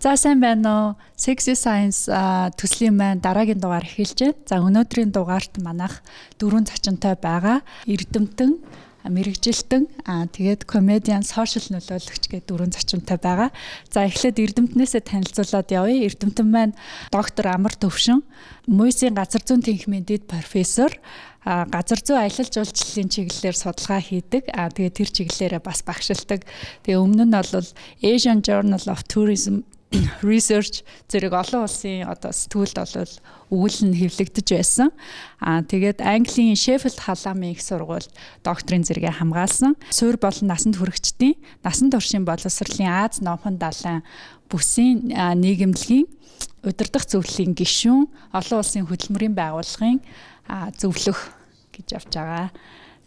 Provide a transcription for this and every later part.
За сайн байна уу? Sexy Science төслийн маань дараагийн дугаар эхэлж байна. За өнөөдрийн дугаарт манайх дөрвөн зочинтой байгаа. Эрдэмтэн, мэрэгжилтэн, тэгээд комедиан, сошиал нөлөөлөгч гэдэг дөрвөн зочинтой байгаа. За эхлээд эрдэмтнээсээ танилцуулаад явъя. Эрдэмтэн маань доктор Амар Төвшин, МУИС-ийн газар зүйн тэнхимийн дэд профессор, газар зүй аялал жуулчлалын чиглэлээр судалгаа хийдэг. Тэгээд тэр чиглэлээрээ бас багшилдаг. Тэгээ өмнө нь бол Asian Journal of Tourism Research зэрэг олон улсын одоо сэтгүүлд бол өгүүлэн хэвлэгдэж байсан. Тэгээд Английн Sheffield халамын их сургуульд докторийн зэрэгээ хамгаалсан. Суурь болон насанд хүрэгчдийн насан туршийн боловсролын Аз номхон далайн бүсийн нийгэмлэгийн удирдах зөвлөлийн гишүүн, олон улсын хөдөлмөрийн байгууллагын зөвлөх гэж явж байгаа.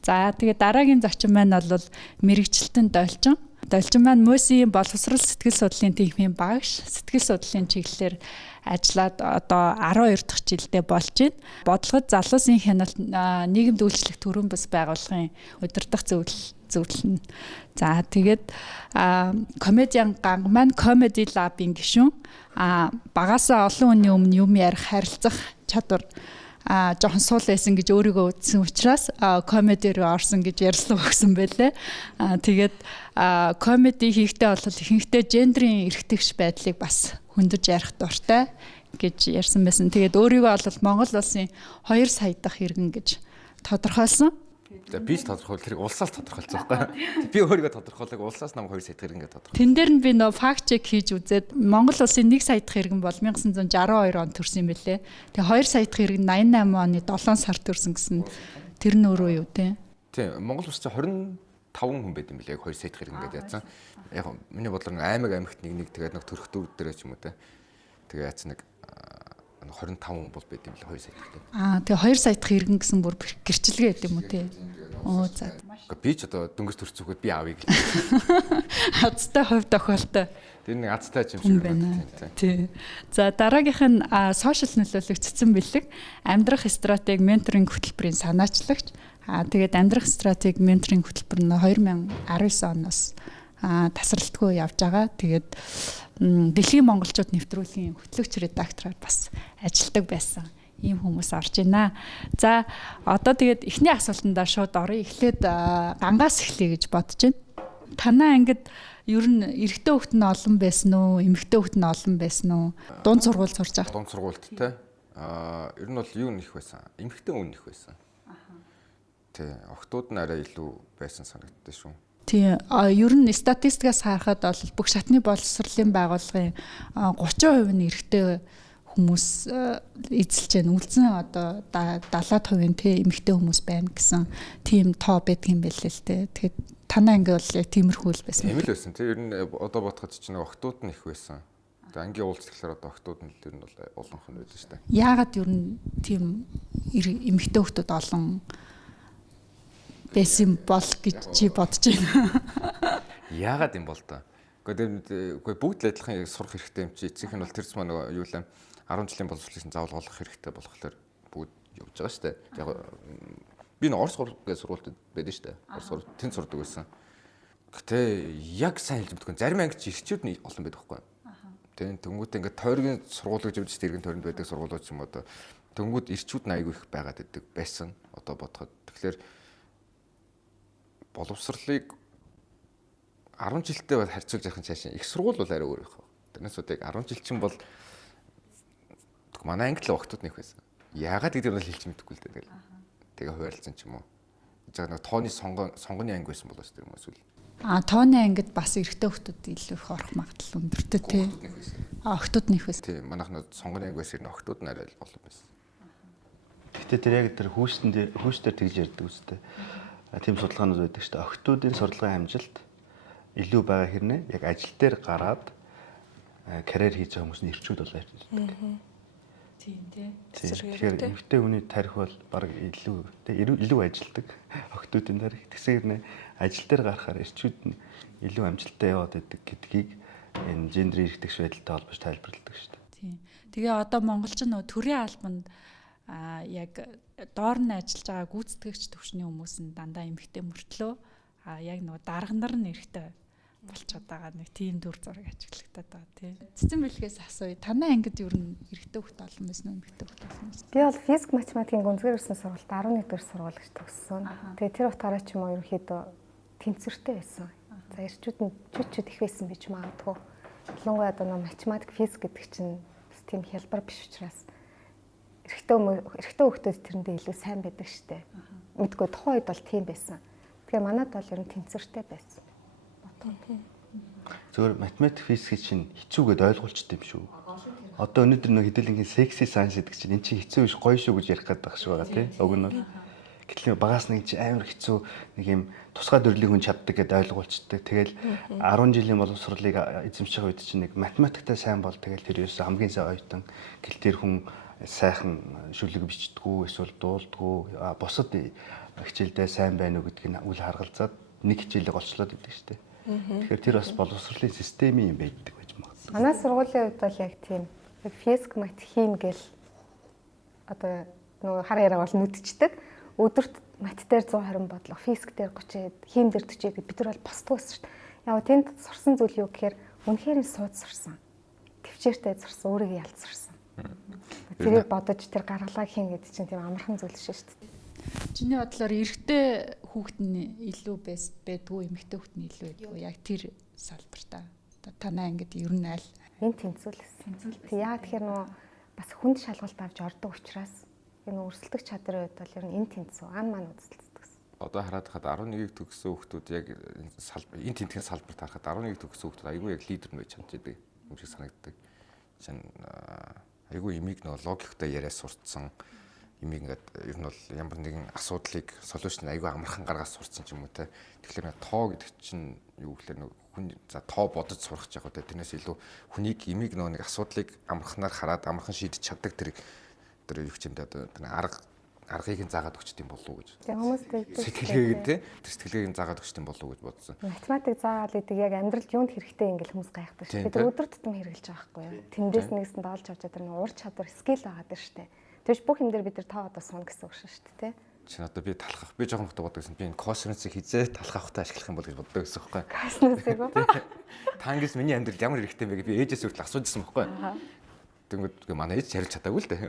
За тэгээд дараагийн зочин маань бол мэрэгчлэлтэн Должин. Должин маань МУИС-ийн боловсрол сэтгэл судлалын тэнхимийн багш, сэтгэл судлалын чиглэлээр ажиллаад одоо 12 дахь жилдээ болж байна. Бодлогод залуусын хяналт нийгэмд үйлчлэх төрийн бас байгууллагын удирдах зөвлөл. За тэгээд комедиан ганг маань Comedy Lab-ийн гишүүн. Багаасаа олон хүний өмнө юм ярих харилцах чадвар жоохон суул байсан гэж өөрийгөө үзсэн учраас комеди руу орсон гэж ярьсан өгсөн байлээ. Тэгээд комеди хийхдээ бол ихэнхдээ гендрийн эрхтгч байдлыг бас хөндөж ярих дуртай гэж ярьсан байсан. Тэгээд өөрийгөө бол Монгол улсын 2 сая дахь иргэн гэж тодорхойлсон. Би ч тодорхойл хэрэг улсаас тодорхойлсон байхгүй. Би өөрийгөө тодорхойлог улсаас намайг 2 сая дахь иргэн гэдэг тодорхойлсон. Тэн дээр нь би нөө факт чек хийж үзээд Монгол улсын 1 сая дахь иргэн бол 1962 онд төрсэн юм билээ. Тэгээ 2 сая дахь иргэн 88 оны 7 сард төрсэн гэсэн тэр нь өөрөө юу те? Тийм, Монгол улс чинь 25 хүн байд юм билээ. 2 сая дахь иргэн гэдэг яатсан. Яг миний бодлоор аймагт нэг тэгээд нэг төрх төр дээр ч юм уу те. Тэгээ яатсан нэг 25 хүн бол байд юм билээ 2 сая дахь. Тэгээ 2 сая дахь иргэн гэсэн бүр гэрчилгээ гэдэг юм уу те? Оо за. Би ч одоо дөнгөж төрцөөгөөд би авъя гэж. Азтай хувь тохиолтой. Тэр нэг азтай юм шиг байна. Тий. За дараагийнх нь сошиал нөлөөлөгч Цэцэн Бэлэг, амьдрах стратеги менторинг хөтөлбөрийн санаачлагч. Тэгээд амьдрах стратеги менторинг хөтөлбөр нь 2019 оноос тасралтгүй явж байгаа. Тэгээд Дэлхийн монголчууд нэвтрүүлгийн хөтлөгч редактораар бас ажилладаг байсан. Ийм хүмүүс орж байна. За одоо тэгээд эхний асуултандаа шууд оръё. Эхлээд гангаас эхлэе гэж бодож байна. Танаа ангид ер нь эрэгтэй хүүхэд нь олон байсан уу? Эмэгтэй хүүхэд нь олон байсан уу? Дунд сургууль сурж байгаа. Дунд сургуульд те. Ер нь бол юу нэх байсан? Эмэгтэй хүн нэх байсан. Тий, охтууд нь арай илүү байсан санагддаг шүү. Тий, ер нь статистикаас харахад бол бүх шатны боловсролын байгууллагын 30% нь эрэгтэй хүмүүс эзэлж байна. Үлдсэн одоо 70% тий эмэгтэй хүмүүс байна гэсэн тийм тоо байдаг юм байл л дээ. Тэгэхээр танаа анги бол яг тиймэрхүү л байсан. Тийм л байсан. Тий ер нь одоо бодоход чинь охтууд нь их байсан. Тэгээ ангийн уулзлагаар одоо охтууд нь л ер нь бол олонх нь байдаг шүү дээ. Яагаад ер нь тийм эмэгтэй хүмүүс олон байсан бол гэж чи бодож байна. Яагаад юм бол та? Гэхдээ бүгд л адилхан сурах хэрэгтэй юм чи. Эцсийнх нь бол тэр зам нөгөө юу лээ 10 жилийн боловсролын заавал олох хэрэгтэй болохоор бүгд явж байгаа шүү дээ. Яг би н Орос сургуульд байдаг шүү дээ. Орос сургууль тэнд сурдаг байсан. Гэтэ яг сайн хэлж мэдгүй. Зарим анги ирчүүд нь олон байдаг байхгүй. Тийм тэнгуүтээ ингээд тойргийн сургууль гэж явж тэргийн тойронд байдаг сургуулиуд ч юм одоо тэнгуүд ирчүүд нь айгүй их байгаад байдаг байсан. Одоо бодоход. Тэгэхээр боловсролыг 10 жилдээ бол харьцуулж явах цааш их сургууль бол арай өөр байх. Тэрнээс үдэг 10 жил чинь бол манай англи охтууд нэх байсан. Яагаад гэдэг нь хэлж мэдэхгүй л дээ. Тэгээ хуваарлцсан ч юм уу. За нэг тооны сонгоны анги байсан болоос тэр хүмүүс үл. Тооны ангид бас эрэгтэй охтууд илүү их орох магадлал өндөртэй тий. Охтууд нэх байсан. Тий, манайх нь сонгоны анги байсан охтууд нь арай олон байсан. Гэтэ тэр яг тэр хүүштээр тэгж ярьдаг үстэй. Тийм судалгаанууд байдаг шүү дээ. Охтуудын сурлагын амжилт илүү байгаа хэрнээ яг ажил дээр гараад карьер хийж байгаа хүмүүс нь ирчүүд болоо ярьдаг. Тийм тий. Тэгэхээр эмэгтэй хүний тарих бол баг илүү ажилдаг охтуудын тарих. Тэгсээр ажил дээр гарахаар ирчүүд нь илүү амжилттай яваад байдаг гэдгийг энэ гендрийн эрхтгч байдалтай холбож тайлбарладаг шүү дээ. Тийм. Тэгээ одоо монголч нөө төрийн албанд яг доор нь ажиллаж байгаа гүйцэтгэгч төвчний хүмүүс нь дандаа эмэгтэй мөртлөө яг нөгөө дарга нар нь эрэгтэй болчиход байгаа нэг тийм дүр зураг ажиглагдаад байгаа тийм. Цэцэн бэлгээс асууя. Танай ангид ер нь эрэгтэй хүүхэд олон байсан уу, эмэгтэй хүүхэд олон байсан уу? Би бол физик математикийн гүнзгийр ирсэн сургуульд 11 дэх сургууль гэж төгссөн. Тэгээ тэр утгаараа ч юм уу ерөөхдөө тэнцвэртэй байсан. За ирчүүд нь чүчүүд их байсан бич магадгүй. Ялангуяа одоо математик, физик гэдэг чинь тийм хялбар биш учраас эрэгтэй хүүхдүүд тэрэндээ илүү сайн байдаг штэ. Мэдгүй тухайн үед бол тийм байсан. Тэгэхээр манайд бол ер нь тэнцвэртэй байсан. Зөвхөн математик, физик чинь хэцүүгээд ойлгуулчихдээ юм шүү. Одоо өнөөдөр нэг хэдүүлэнгийн секси сайенс гэдэг чинь эн чинь хэцүү биш, гоё шүү гэж ярих гэдэг байх шүү байгаа тийм. Уг нь гэтэл багаас нэг чи амар хэцүү нэг юм тусгай төрлийн хүн чаддаг гэдээ ойлгуулцдаг. Тэгэл 10 жилийн боловсролыг эзэмших үед чинь нэг математиктай сайн бол тэгэл тэр ерөөсөө хамгийн сайн оюутан. Гэл тэр хүн сайхан шүлэг бичдэггүй, эсвэл дуулдаггүй, бусад хичээлдээ сайн байна уу гэдгийг үл харгалзаад нэг хичээлийг олчлоод идэг штеп. Тэгэхээр тэр бас боловсролын системийн юм байдаг байж магадгүй. Манай сургуулийн үед бол яг тийм физик, мат, хим гэл одоо нөгөө хар яриа бол нүдчдэг. Өдөрт мат дээр 120 бодлого, физик дээр 30, хим дээр 40 гэдэг бид нар бол босдгоо байсан шүү дээ. Яг тэнд сурсан зүйл юу гэхээр үнэхээр нь сууд сурсан. Төвчээртэй сурсан, өөрийгөө ялцсан. Тэрийг бодож тэр гаргалгаа хийн гэдэг чинь тийм амархан зүйл шүү дээ. Чиний бодлоор эрэгтэй хүүхэд нь илүү байдгүй, эмэгтэй хүүхэд нь илүү байдгүй. Яг тэр салбартаа. Танай ангид ер нь аль энэ тэнцвүүлсэн. Тэг яа тэгэхээр нөө бас хүнд шалгалт авч ордог учраас энэ өрсөлдөх чадрын үед бол ер нь энэ тэнцүү ан маань үзэлцдэг. Одоо хараад хахад 11-ийг төгссөн хүүхдүүд яг энэ тентгийн салбарт харахад 11-ийг төгссөн хүүхдүүд айгүй яг лидер нь байж чаддаг юм шиг санагддаг. Чин айгүй имийг нөө логиктой яриа сурцсан. Имийг ингээд ер нь бол ямар нэгэн асуудлыг солиушн айгүй амархан гаргаж сурцсан ч юм уу те. Тэгэхээр тоо гэдэг чинь юу гэхээр хүн за тоо бодож сурах ч яг үү тэрнээс илүү хүнийг имийг нөө нэг асуудлыг амарханаар хараад амархан шийдэж чаддаг тэр юу ч юм даа тэр аргыг нь заагаад өгч тийм болов уу гэж. Тэгээ хүмүүс сэтгэлгээгээ те тэр сэтгэлгээг нь заагаад өгч тийм болов уу гэж бодсон. Математик заагаад идэг яг амьдралд юунд хэрэгтэй ингээл хүмүүс гайхдаг шүү. Тэр өдөр тутам хэрэгжилж байгаа байхгүй юу? Тэндээс нэгсэн доолж авч тэр нэг уур чадвар скил байгаа дэр штэ. Тэгвч бүх юм дээр бид нар тоо одоо суна гэсэн үг шүү дээ, тэ. Чин одоо би талхах. Би жоохон хөтө боддог гэсэн. Би энэ космосыг хизээ талхахтай ашиглах юм бол гэж боддог гэсэн байхгүй. Космосыг уу? Тангис миний амьдрал ямар хэрэгтэй юм бэ гэж би ээжээс хүртэл асуужсэн байхгүй. Тэнгүүд манай ээж харилж чадаагүй л дээ.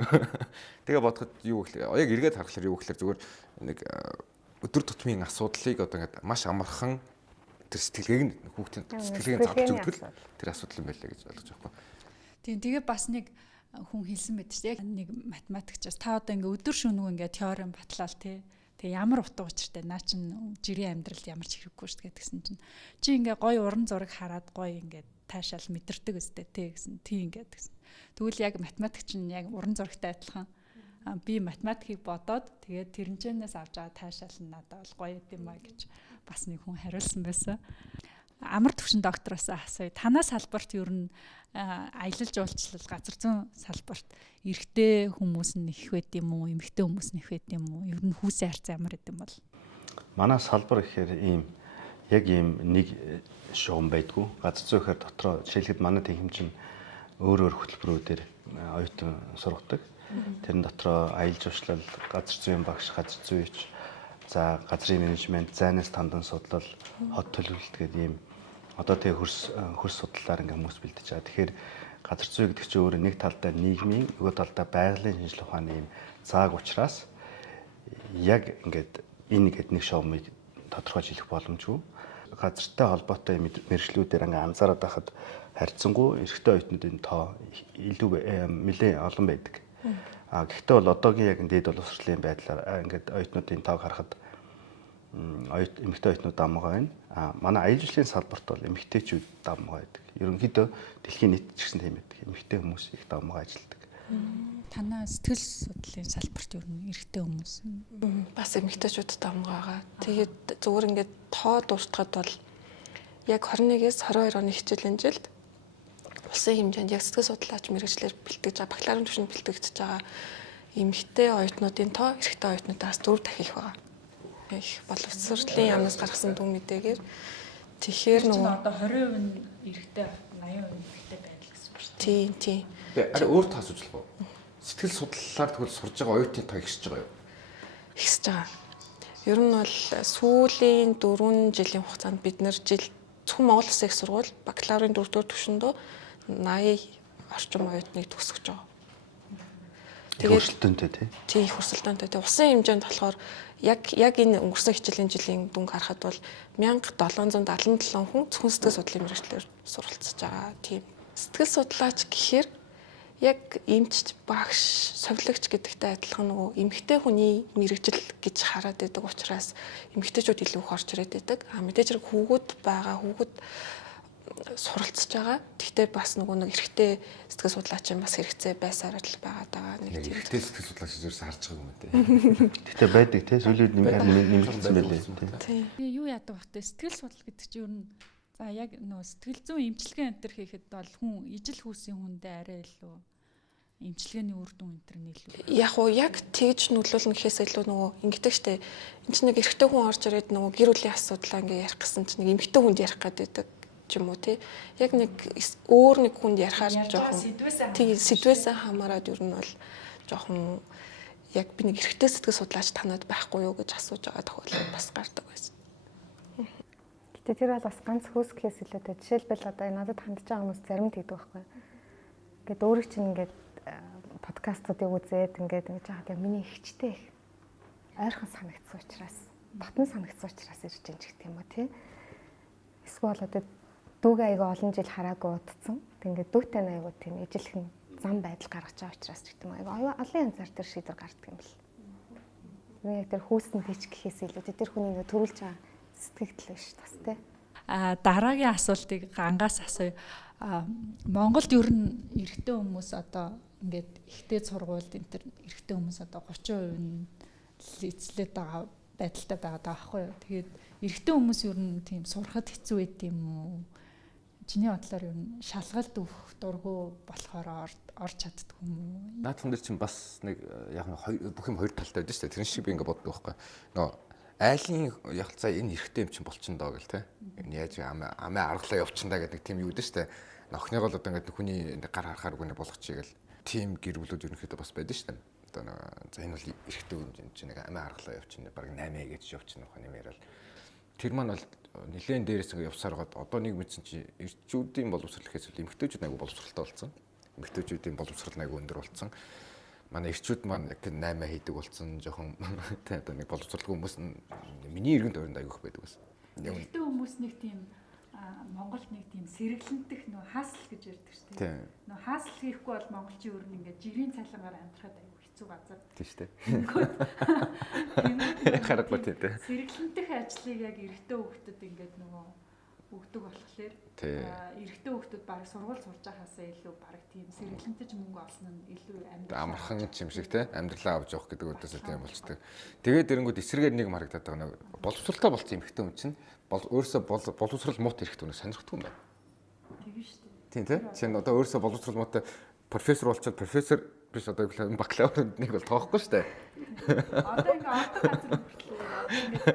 Тэгээ бодоход юу гэхэл яг эргээд харахаар юу гэхэлэр зүгээр нэг өдөр тутмын асуудлыг одоо ингээд маш амархан тэр сэтгэлгээг нь хүүхдийн сэтгэлгээг нь зарж өгдөг л тэр асуудал юм байлаа гэж ойлгож байгаа байхгүй. Тийм тэгээ бас нэг хүн хэлсэн байдаг шүү дээ. Яг нэг математикчаас та одоо ингээ өдөр шөнөгүй ингээ теорем батлаал тий. Тэгээ ямар утга учиртай наа чин жирийн амьдралд ямар ч хэрэггүй шүү гэдгсэн чинь чи ингээ гоё уран зураг хараад гоё ингээ таашаал мэдэрдэг өстэй тий гэсэн тий ингээ гэсэн. Тэгвэл яг математикч нь яг уран зурагтай адилхан би математикийг бодоод тэгээд тэрнчэнээс авч байгаа таашаал нь надад бол гоё юм а гэж бас нэг хүн хариулсан байсан. Амар төвшин доктороос асууя. Танаас салбарт ер нь аялал жуулчлал газар зүйн салбарт эрэгтэй хүмүүс нь их байд юм уу, эмэгтэй хүмүүс нь их байд юм уу? Ер нь хүүсийн харьцаа ямар гэдэм бол? Манай салбар гэхээр яг ийм нэг шугам байдгүй. Газар зүй гэхээр дотроо жишээлхэд манай технимчин өөр хөтөлбөрүүдээр оюутан сургадаг. Тэрэн дотроо аялал жуулчлал, газар зүйн багш, газар зүйч, за газрын менежмент, зайнаас тандан судлал, хот төлөвлөлт гэдэг ийм одоо тэгээ хөрс судлалаар ингээм хүмүүс бэлдэж байгаа. Тэгэхээр газар зүй гэдэг чинь өөрөө нэг талдаа нийгмийн, нөгөө талдаа байгалийн шинжилгээ ухааны ийм зааг учраас яг ингээд энэ гээд нэг шоумыг тодорхойж хэлэх боломжгүй. Газартай холбоотой мэргэжлүүдээр ингээ анзаараад байхад харьцангуй эрэгтэй оюутнуудын тоо илүү нэлээд олон байдаг. Гэхдээ бол одоогийн яг дээд боловсролын байдлаар ингээд оюутнуудын тоог харахад эмэгтэй оюутнууд амгаа байна. Манай аялал жуулчлалын салбарт бол эмэгтэйчүүд амгаа байдаг. Ерөнхийдөө дэлхийн нийт ч гэсэн тийм байдаг. Эмэгтэй хүмүүс их амгаа ажилладаг. Танаа сэтгэл судлалын салбарт ер нь эрэгтэй хүмүүс бас эмэгтэйчүүд амгаа байгаа. Тэгээд зүгээр ингээд тоо дуустахад бол яг 21-ээс 22 оны хичээлийн жилд улсын хэмжээнд яг сэтгэл судлаач мэргэжлэр бэлтгэж байгаа, бакалаврын түвшинд бэлтгэж байгаа эмэгтэй оюутнуудын тоо эрэгтэй оюутнуудаас 4 дахин их байгаа. Их боловсролын яамнаас гаргасан дүн мэдээгээр тэгэхээр нөгөө одоо 20% нь эрэгтэй 80% эмэгтэй байдал гэсэн үг шүү дээ. Тийм. Тэгээ өөр таас үзлэх үү? Сэтгэл судлалаар тэгвэл сурж байгаа оюутны тоо ихсэж байгаа юу? Ихсэж байгаа. Ер нь бол сүүлийн 4 жилийн хугацаанд бид нэр жилд зөвхөн Монгол Улсын их сургууль бакалаврын 4-р түвшиндөө 80 орчим оюутныг төгсгөж байгаа. Хөрсөлтөнтэй тий их хөрсөлтөнтэй. Тэгээ усын хэмжээнд болохоор яг энэ өнгөрсөн хичээлийн жилийн дүнг харахад бол 1777 хүн зөвхөн сэтгэл судлалын мэргэжлэр суралцж байгаа. Тийм. Сэтгэл судлаач гэхээр яг эмч, багш, совилогч гэдэгтэй адилхан нөгөө эмэгтэй хүний мэргэжил гэж хараад байдаг учраас эмэгтэйчүүд илүү их орж ирээд байдаг. Мэдээж хэрэг хүүгүүд байгаа, хүүгүүд суралцж байгаа. Гэхдээ бас нөгөө нэг эрэгтэй сэтгэл судлаачийн бас хэрэгцээ байсаар л байгаа нэг тийм. Эрэгтэй сэтгэл судлаач ерөөс харж байгаа юм дээ. Гэхдээ байдаг тий сүүлийн нэмэгдсэн байлээ тий. Тэгээ юу яадаг бахтай сэтгэл судлал гэдэг чинь ер нь за яг нөө сэтгэл зүйн эмчилгээ энэ төр хийхэд бол хүн ижил хүүсийн хүндээ арай илүү эмчилгээний үр дүн энэ төр нийлүү. Яг уу яг тэгж нөлөөлнө гэхээс илүү нөгөө ингэдэг штэ. Энд чинь нэг эрэгтэй хүн орж ирээд нөгөө гэр бүлийн асуудлаа ингээ ярих гэсэн чинь нэг эмэгтэй хүнд ярих гэдэг ч юм уу тий. Яг нэг өөр нэг хүнд ярихаар жоохон тий сэдвээсээ хамаарад ер нь бол жоохон яг би нэг эрэгтэй сэтгэл судлаач танад байхгүй юу гэж асууж байгаа тохиолдол бас гардаг байсан. Гэтэ тэр бол бас ганц хөөсгөхээс илүүтэй жишээлбэл одоо надад хандж байгаа хүмүүс зарим тэгдэг байхгүй. Ингээд өөрийг чинь ингээд подкастуудыг үзээд ингээд ингэж яагаад яг миний ихчтэй их ойрхон санагдсан учраас батн санагдсан учраас ирж байгаа ч гэх юм уу тий. Эсвэл одоо дүүгээ аяга олон жил хараагүй удцсан. Ингээд дүүтэй аяга тийм ижилхэн зам байдал гаргаж байгаа учраас ч гэх юм аяга олон янзаар тэр шийдвэр гардаг юм бэл. Яг тэр хүүсн тийч гэхээс илүү тэр хүний нөө төрүүлж байгаа сэтгэгдэл биш бас тий. Дараагийн асуултыг ангаас асууя. Монголд ер нь эрэгтэй хүмүүс одоо ингээд ихтэй сургуульд энэ төр эрэгтэй хүмүүс одоо 30% нь эзлээд байгаа байдалтай байгаа байхгүй юу. Тэгээд эрэгтэй хүмүүс ер нь тийм сурахад хэцүү байт юм уу? Чиний бодлоор ер нь шалгалт өгөх дургу болохоор орж чаддаг юм уу? Наадхан дээр чинь бас нэг яг бүх юм хоёр талтай байдаг шүү дээ. Тэр шиг би ингээд боддог байхгүй. Нөгөө айлын яг за энэ эрэгтэй юм чинь болчихно доо гэл те. Энэ яаж амаа аргалаа явчихна да гэдэг тийм юу дээ шүү дээ. Охиныгоо л одоо ингээд хүний гар харахааргүй нэг болгочихъя гэл. Тим гэр бүлүүд ерөнхийдөө бас байдаг шүү дээ. Одоо нэг за энэ бол эрэгтэй юм чинь нэг амаа аргалаа явчихна баг 8 гэж явчихна охин юм яриад. Тэр маань бол нэлээд дээрээс ингээд явсаар гоод одоо нэг мэдсэн чи эрчүүдийн боловсрол гэхээс үл эмэгтэйчүүд айгу боловсралтай болсон. Эмэгтэйчүүдийн боловсрол айгу өндөр болсон. Манай эрчүүд маань яг 8 хийдэг болсон жоохон тэ одоо нэг боловсралгүй хүмүүс миний эргэн тойронд айгуух байдаг байсан. Эрэгтэй хүмүүс нэг тийм Монголд нэг тийм сэргэлэнтэх нөө хаасл гэж ярьдаг шүү дээ. Нөө хаасл хийхгүй бол монголчин өөр нь ингээд жирийн цалингаар амьдрахад айгүй хэцүү газар. Тийм шүү дээ. Тийм харахгүй тийм дээ. Сэргэлэнтэх ажлыг яг эрэгтэй хүүхдүүд ингээд нөгөө өгдөг болохоор эрэгтэй хүүхдүүд баг сургууль сурж байгаасаа илүү баг тийм сэргэлэнтэж мөнгө олсон нь илүү амархан юм шиг те амьдралаа авч явах гэдэг үдээсээ тийм болчтой. Тэгээд эрэнгүүд эсрэгээр нэг харагдаад байгаа нэг боловсралтай болсон эмэгтэй хүн чинь өөрөөсөө боловсрал муут хэрэгтэй үнэ сонирхдаг юм байна. Тийм шүү дээ. Тийм те. Чинь одоо өөрөөсөө боловсрал муутай профессор болчиход профессор биш одоо бакалаврын нэг бол тоохгүй шүү дээ. Одоо ингээ ордог газар хүртэл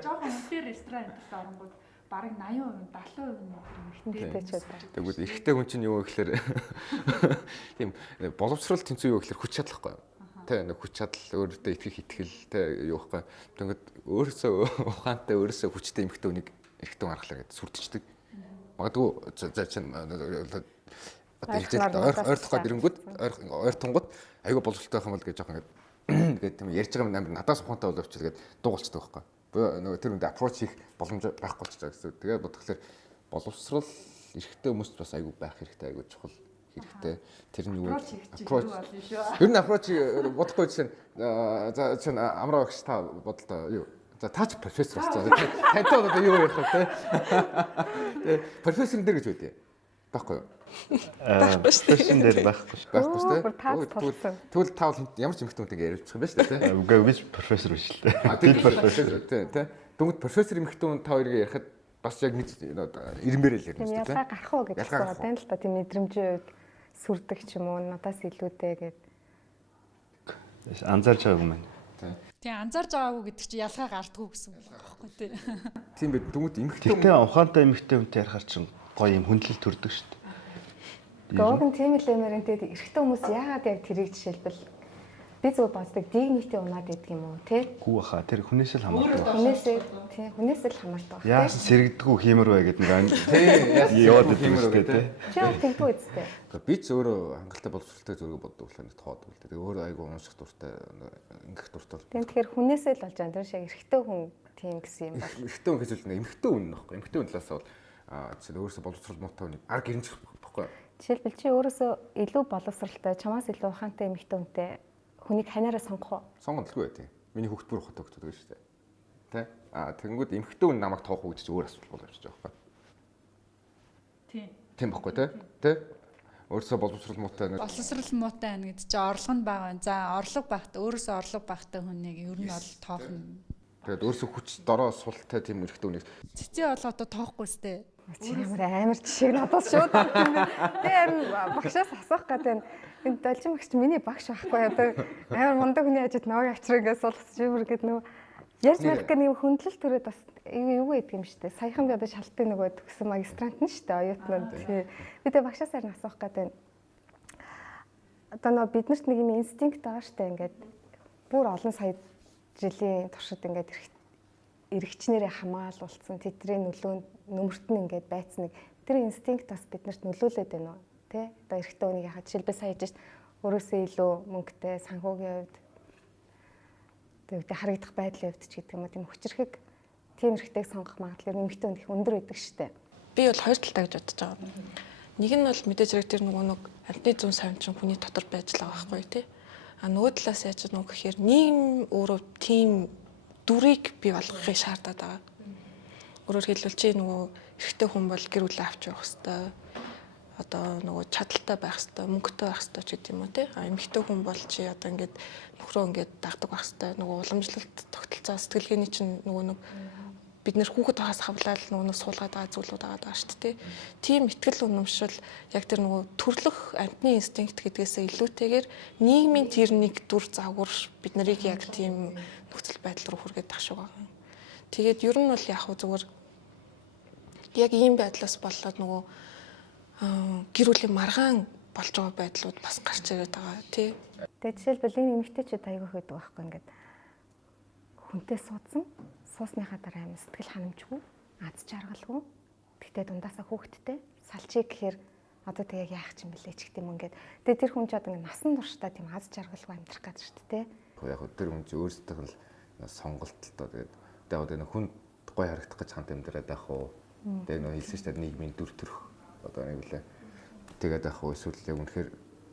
жоохон үнэхээр ресторант оронгууд бараг 80%, 70% эмэгтэйчүүд. Тэгвэл эрэгтэй хүн чинь юу гэхээр тийм боловсрал тэнцүү юу гэхээр хүч чадлахгүй. Тэ нэг хүч чадал өөртөө итгэх итгэл тэ юу гэхгүй. Тэгвэл өөрөөсөө ухаантай өөрөөсөө хүчтэй эмэгтэй хүнийг эрэгтэй харахлаа гэдэг сүрдчихдэг. Магадгүй за чинь одоо ойртох гээд ирэнгүүт ойртонгууд аюу боловсралтай байх юм бол гэж жоохон ингээд тийм ярьж байгаа юм амар надаас ухаантай боловч тэгээд дуугалцдаг байхгүй. Нөгөө тэр үндэ approach хийх боломж байхгүй болчихсон гэсэн. Тэгээд бодглохлоор боловсрал эрэгтэй хүмүүст бас аюу байх хэрэгтэй аюу чухал хэрэгтэй. Тэр нь юу approach ер нь approach бодохгүй чинь за чинь амраа багш та бодлоо юу за таач профессор болсон. Тантай одоо юу ярих вэ те? Профессор дээр гэж байдیں۔ Байхгүй юу? Профессор дээр байхгүй шүү дээ. Тэгвэл та бол ямар ч эмэгтэй хүнтэйгээ ярилцах юм байна шүү дээ. Үгүй биш профессор биш л дээ. Тийм профессор тий. Тэгвэл профессор эмэгтэй хүн та хоёрыг ярихад бас яг нэг ирмээр л ярина шүү дээ. Ялгаа гарах уу гэж байна л та тийм мэдрэмжийн сүрдэг ч юм уу надаас илүүтэй гэдэг. Анзаарч байгаа юм байна. тий анзаарж байгаагүй гэдэг чинь ялгаа гардггүй гэсэн үг байхгүй тий. Тийм байд дүнт эмэгтэй хүн. Тэгтээ ухаантай эмэгтэй хүнтэй ярихаар чинь гоё юм хүндлэл төрдөг шүү дээ. Гогн тийм л эмэрэнтэй эрэгтэй хүмүүс яагаад яг тэрийг жишээлбэл би зөв боддог дигнитэ унаад идэх юм уу тий? Гүү баха тэр хүнээс л хамаардаг. Хүнээс л хамаардаг. Яасан сэрэгдэггүй хиймэр бай гэдэг нэг Тий, яваад идэв үстэй тий. Чи тэгдүү үстэй. би ч өөрөө хангалттай боловсролтой зөргөө боддог болохоор тоод үлдээ. Тэгээ өөрөө айгу унших дуртай, ингэх дуртай. Тэгэхээр хүнээсээ л болж байгаа. Тэр шиг эрэгтэй хүн тийм гэсэн юм байна. Эмхтэн хүн гэж үлдээ. Эмхтэн хүн нөхгүй. Эмхтэн хүн талаас бол жишээ өөрөөсөө боловсрол муутай хүн ар гэрэнцэх баггүй. Жишээлбэл чи өөрөөсөө илүү боловсралтай, чамаас илүү ухаантай эмэгтэй хүнтэй хүнийг ханаараа сонгох уу? Сонгондолгүй бай тий. Миний хүүхд бүр ухаантай хүүхдүүд гэж шүү дээ. Тэ? Тэгэнгүүт эмхтэн хүн намайг тоох үү гэж өөр асуулт болж байгаа байхгүй. Тийм баггүй тий. Тэ? Өөрөөсөө боловсрол муутай нэг Боловсрал муутай байна гэдэг чинь орлого нь бага байна. За орлого багт өөрөөсөө орлого багтай хүнийг ер нь бол тоохно. тэгээд өөрөөсөө хүч дороо султай тийм эрэгтэй хүнийг Цэцээ бол одоо тоохгүй сте. Чи ямар амар жишээ надаас шууд авсан бэ? Тэ харин багшаас асуух гэдэг энэ должин багш миний багш байхгүй одоо амар мундаг хүний хажууд ноог авчраа гэж суулгаж юмэр гэдэг нөгөө ярьж мэдэх гэх нэг хөндлөлт төрөөд бас юу гэдэг юм шүү дээ. Саяхан би одоо шалтгаан нөгөө төгсөн магистрант нь шүү дээ оюутнууд. Би тэ багшаас харин асуух гэдэг одоо нөгөө биднэрт нэг юм инстинкт байгаа шүү дээ. Ингээд бүр олон сая жилийн туршид ингээд эрэгчнэрээ хамгаалуулсан тэдний нөлөөнд нөмөртн ингээд байцныг тэр инстинкт бас биднэрт нөлөөлөд байна уу тий одоо эрэгтэй хүнийг яхад жишээлбэл саяж ш өөрөөсөө илүү мөнгөтэй санхүүгийн хувьд тэгээд харагдах байдлын хувьд ч гэдэг юм уу тийм хүчрэхэг тийм эрэгтэйг сонгох магадлал нэмэгтэй хүнд их өндөр байдаг штэ Би бол хоёр талтай гэж бодож байгаа. Нэг нь бол мэдээж хэрэг тэр нөгөө нэг амьтны зүүн савчин хүний дотор байж л байгаа байхгүй тий. Нөгөө талаас яаж нөгөө гэхээр нийгэм өөрөө тийм дүрийг бий болгохыг шаардаад байгаа. Өөрөөр хэлбэл чи нөгөө эрэгтэй хүн бол гэр бүлээ авч явах хэвээр одоо нөгөө чадaltaй байх хэвээр мөнгөтэй байх хэвээр ч гэдэг юм уу тий. Эмэгтэй хүн бол чи одоо ингээд нөхрөө ингээд дагдаг байх хэвээр нөгөө уламжлалт тогтолцоо сэтгэлгээний чинь нөгөө нэг бид нэр хүүхэд хаас хавлаад нөгөө суулгаад байгаа зүйлүүд байгаа шүү дээ. Тийм ихтгэл үнэмшил яг тэр нөгөө төрлөх амьтны инстинкт гэдгээсээ илүүтэйгээр нийгмийн тэр нэг дүр загвар бид нарыг яг тийм нөхцөл байдал руу хүргээд тах шиг байгаа. Тэгээд ер нь бол яг хөө зүгээр яг ийм байдлаас болоод нөгөө гэр бүлийн маргаан болж байгаа байдлууд бас гарч ирээд байгаа тий. Тэгээд жишээлбэл энэ эмэгтэйчүүд аягүй хөдөг байхгүй ингээд хүнтэй суудсан суусныхаа дараа амин сэтгэл ханамжгүй аз жаргалгүй тэгтээ дундаасаа хүүхэдтэй салчиг гэхээр одоо тэгээ яах юм бэлээ ч гэдэг юм ингээд тэгээ тэр хүн ч одоо насан туршдаа тийм аз жаргалгүй амьдрах гэж шүү дээ яг тэр хүн чинь өөрсдийнх нь сонголтолтой тэгээд одоо хүн гой харагдах гэж хамт амьдраад байх уу тэгээд нөө хэлсэн шүү дээ нийгмийн дүр төрх одоо нэг үлээ тэгээд байх уу эсвэл яг үнэхээр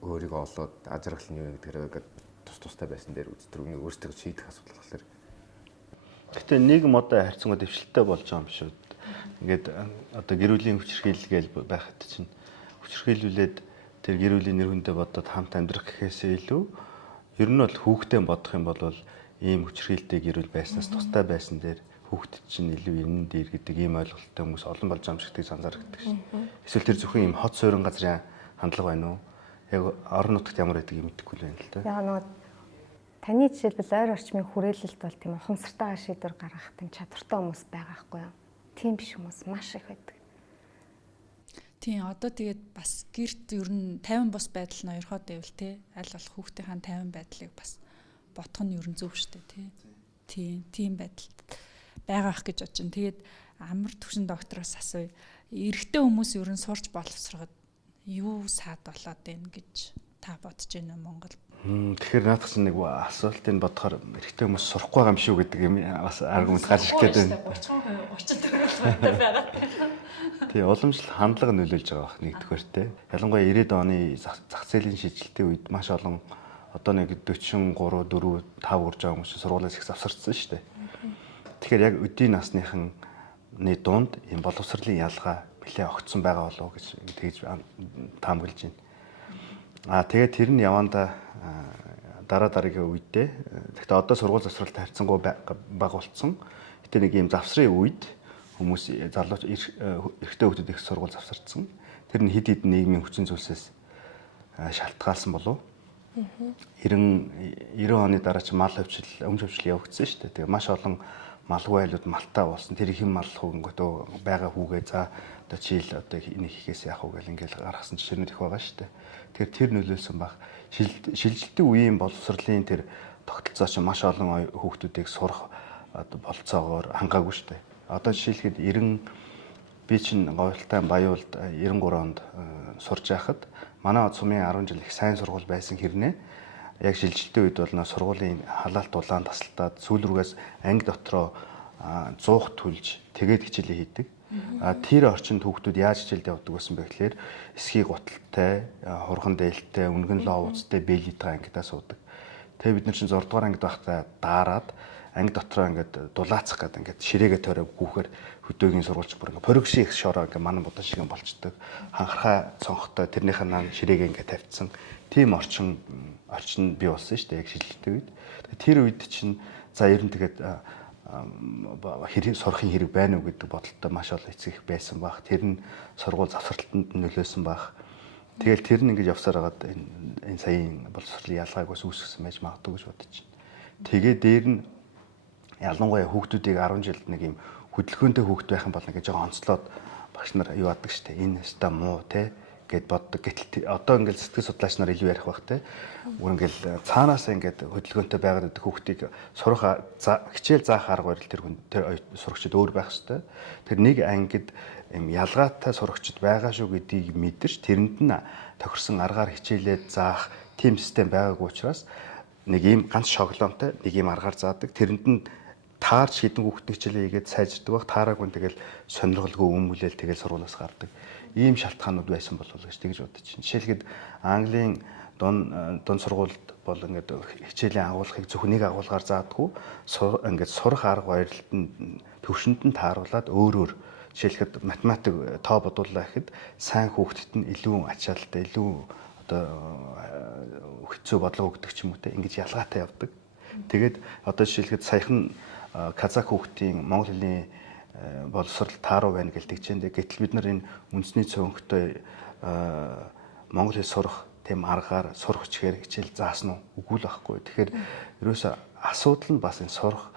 өөрийгөө олоод аз жаргал нь юу гэдгээр ингээд тустай байсан дээр үзтэр үнийг өөрсдөө шийдэх асуудал болохоор Гэтэ нийгэм одоо харьцангуй дэвшилттэй болж байгаа юм шүү. Ингээд одоо гэр бүлийн хүчирхийлэл байхад чинь хүчирхийлүүлээд тэр гэр бүлийн нэр хүндээ бодоод хамт амьдрах гэхээсээ илүү ер нь бол хүүхдээ бодох юм бол ийм хүчирхийлэлтэй гэр бүл байснаас тустай байсан дээр хүүхдэд чинь илүү энэн дээр гэдэг ийм ойлголттой хүмүүс олон болж байгаа юм шиг санаардаг шин. Эсвэл тэр зөвхөн ийм хот суурин газрын хандлага байна уу? Яг орон нутагт ямар байдгийг мэдэхгүй л байна л да. яа нөгөө таны жишээлбэл ойр орчмын хүрээлэлд бол тийм ухамсартайгаар шийдвэр гаргах тийм чадвартай хүмүүс байгаа байхгүй юу? Тийм биш хүмүүс маш их байдаг. Тийм одоо тэгээд бас гэрт ер нь 50 бус байдал нь хоёрхоод байвал те аль болох хүүхдийн 50 байдлыг бас бодох нь ер нь зөв штэ те. Тийм байдал байгаа ах гэж бодож байна. Тэгээд амар төвшин доктороос асууя. Эрэгтэй хүмүүс ер нь сурч боловсроход юу саад болоод байна гэж та бодож байна уу Монгол? Тэгэхээр наадах чинь нэг асуултыг бодохоор эрэгтэй хүмүүс сурахгүй байгаа юм шүү гэдэг юм бас аргумент гарч ирэх гээд байна. 30% байгаа. Тий, уламжлал хандлага нөлөөлж байгаа бах нэгдүгээр те. Ялангуяа 90-ад оны зах зээлийн шийдвэрлэлтийн үед маш олон одоо нэг 43, 4, 5 урж байгаа хүмүүс сургуулиас их завсарцсан шүү дээ. Тэгэхээр яг өдийн насныхны дунд ийм боловсролын ялгаа нэлээ огцсон байгаа болов уу гэж тэгж таамаглаж байна. Тэгээд тэр нь яванда дараа дараагийн үедээ гэхдээ одоо сургууль завсралтай харьцангуй бага болцсон. Гэтэ нэг ийм завсрын үед хүмүүс залууч эрэгтэй хүмүүс их сургууль завсарцсан. Тэр нь хэд хэдэн нийгмийн хүчин зүйлсээс шалтгаалсан болов. 90 оны дараа ч мал хөвчл, өмч хөвчл явагдсан шүү дээ. Тэгээ маш олон малгүй айлууд малтаа болсон. Тэр их юм мал хөнгөтөө байгаа хүүгээ за одоо чийл одоо энийг хийхээс яах вэ гэл ингээл гаргасан жишээнүүд их байгаа шүү дээ. Тэгэхээр тэр нөлөөлсөн баг. Шилжилтийн үеийн боловсролын тэр тогтолцоо чинь маш олон хүүхдүүдийг сурах одоо болцоогоор хангаагүй шүү дээ. Одоо жишээлхэд би чинь Говьлтай Баяуулд 93 онд сурж байхад манай сумын 10 жил их сайн сургууль байсан хэрнээ яг шилжилтийн үед бол сургуулийн халаалт дулаан тасалтаад сүүл рүүгээс анги дотроо 100 түлж тэгээд хичээлээ хийдэг. Тэр орчинд хүүхдүүд яаж хичээлд явдаг байсан бэ гэхээр эсхий гуталтай, хурхан дээлтэй, үнгэн лоовцтой бэлитэ ангидаа суудаг. Тэгээ бид нар чинь 6 дугаар ангид байхдаа даарад анги дотроо ингээд дулаацах гэдэг ингээд ширээгээ тойроо гүүхээр хөдөөгийн сургуульч бүр ингээд порог шиг шороо ингээд манан будан шиг болчдөг. Ханхраа цонхтой тэрнийхэн наан ширээгээ ингээд тавьчихсан. Тийм орчин бий болсон шүү дээ яг шилжилтийн үед. Тэр үед чинь за ер нь тэгээд сурахын хэрэг байна уу гэдэг бодолтой маш олон эцэг их байсан баг. Тэр нь сургууль завсралтанд нөлөөсөн баг. Тэгэл тэр нь ингэж явсаар хагаад энэ саяын боловсролын ялгааг бас үүсгэсэн байж магадгүй гэж бодож байна. Тэгээ дээр нь ялангуяа хүүхдүүдийг 10 жилд нэг юм хөдөлгөөнтэй хүүхд байх юм бол ингээд жоохон онцлоод багш нар юу яадаг штэ энэ өста муу те гэд боддог. Гэтэл одоо ингээд сэтгэл судлаач нар илүү ярих байх те. Бүр ингээд цаанаасаа ингээд хөдөлгөөнтэй байгаад байдаг хүүхдийг сурах хичээл заах арга барил тэр сурагчид өөр байх хэвээр. Тэр нэг ангид юм ялгаатай сурагчид байгаа шүү гэдгийг мэдэрч тэрэнд нь тохирсон аргаар хичээлээд заах тим систем байгаагүй учраас нэг ийм ганц шоглоомтой нэг ийм аргаар заадаг. Тэрэнд нь таарч хідэн хүүхдийн хичээлээ хийгээд сайжирдаг баг таараагүй тэгэл сонирхолгүй өмгөлөөл тэгэл сургуулиас гардаг. Ийм шалтгаанууд байсан болов уу гэж тэгж бодож байна. Жишээлхэд Английн дунд сургуульд бол ингээд хичээлийн агуулгыг зөвхөн нэг агуулгаар заадаггүй ингээд сурах арга барилтанд төвшөнд нь тааруулаад өөр жишээлхэд математик тоо бодуулаа гэхэд сайн хүүхдэд нь илүү ачаалттай илүү одоо хэцүү бодлого өгдөг ч юм уу те ингэж ялгаатай явдаг. Тэгээд одоо жишээлхэд саяхан казак хүүхдийн монгол хэлний боловсрол тааруу байна гэлдэг чинь. Гэтэл бид нар энэ үндэсний цөөнхтэй монгол хэл сурах тэм аргаар сурах чигээр хичээл заасан уу? Үгүй л байхгүй. Тэгэхээр ерөөсөө асуудал нь бас энэ сурах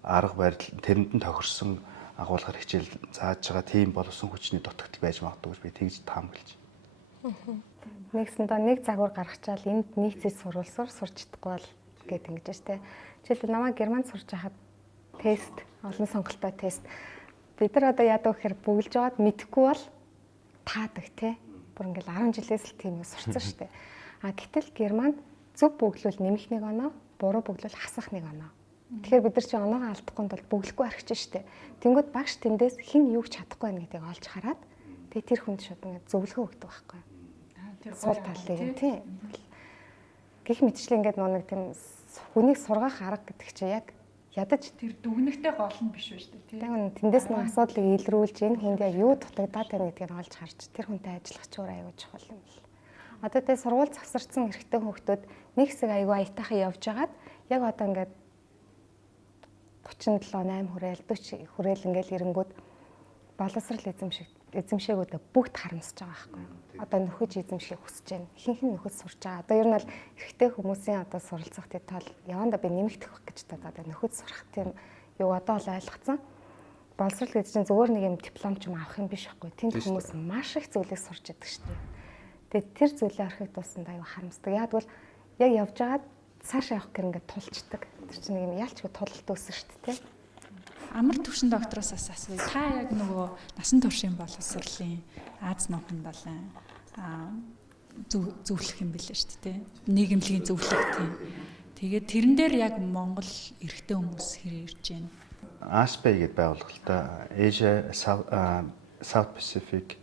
арга барил тэрэнд нь тохирсон агуулгаар хичээл зааж байгаа тийм боловсон хүчний дутагдал байж магадгүй гэж би тэгж таамаглаж байна. Нэгсэндээ нэг загвар гаргачаал энд нийцээс сурвалсаар сурч чадахгүй бол гэд ингэж штэ. Жишээлбэл намайг Германд сурч байхад тест, олон сонголттой тест. Бид нар одоо яадаг гэхээр бүгэлж аваад мэдэхгүй бол таадаг тий. Бүр ингээл 10 жилээс л тийм сурцсан штэ. Гэтэл Германд зөв бүглүүл нэмэх нэг оноо, буруу бүглүүл хасах нэг оноо. Тэгэхээр бид нар чи оноогоо алдахгүй бол бүглэхгүй архиж штэ. Тэнгүүд багш тэндээс хэн юуг чадахгүй байна гэдгийг олж хараад тэгээ тэр хүнд шууд ингээд зөвлөгөө өгдөг байхгүй. Тэр сул талыг тий. Гэх мэтчлэн ингээд нэг тийм хүнийг сургах арга гэдэг чи яг ядаж тэр дүгнэгтэй гол нь биш үү шүү дээ тий. Тэгвэл тэндээс нэг асуудлыг илрүүлж энэ хүнд яг юу дутагдаад байна гэдгийг олж харж тэр хүнтэй ажиллах ч өөр аюул чухал юм л. Одоо тэ сургууль завсарсан эрэгтэй хүүхдүүд нэг хэсэг аюул аятайхан явж байгаад яг одоо ингээд 37 8 хүрээл 40 хүрээл ингээл ирэнгүүд боловсрал эзэмшээгүүдээ бүгд харамсаж байгаа байхгүй. Одоо нөхөж эзэмшихийг хүсэж байна. Ихэнх нь нөхөж сурч байгаа. Одоо ер нь бол эрэгтэй хүмүүсийн одоо суралцах тал яванда би нэмэгдэх байх гэж одоо нөхөж сурах тийм юу одоо л ойлгоцсон. Боловсрал гэж чинь зөвөр нэг юм диплом ч юм авах юм биш байхгүй. Тэнд хүмүүс маш их зүйлийг сурч идэг шүү дээ. Тэгээд тэр зүйлээ орохыг дуусанд аюу харамсдаг. Яг бол яг явж байгаад цаашаа явах гэр ингээд тулчдаг. Тэр чинь нэг юм яалчгүй тулалт үүсэн шүү дээ. Амар төвшин доктороос асууя. Та яг нөгөө насан туршийн боловсролын Аз номхонд бол зөвлөх юм билээ шүү дээ. Нийгэмлэгийн зөвлөх тийм. Тэгээд тэрэн дээр яг Монгол эрэгтэй хүмүүс хэрэг ирж байна. ASPE гэдэг байгууллагатай Asia South Pacific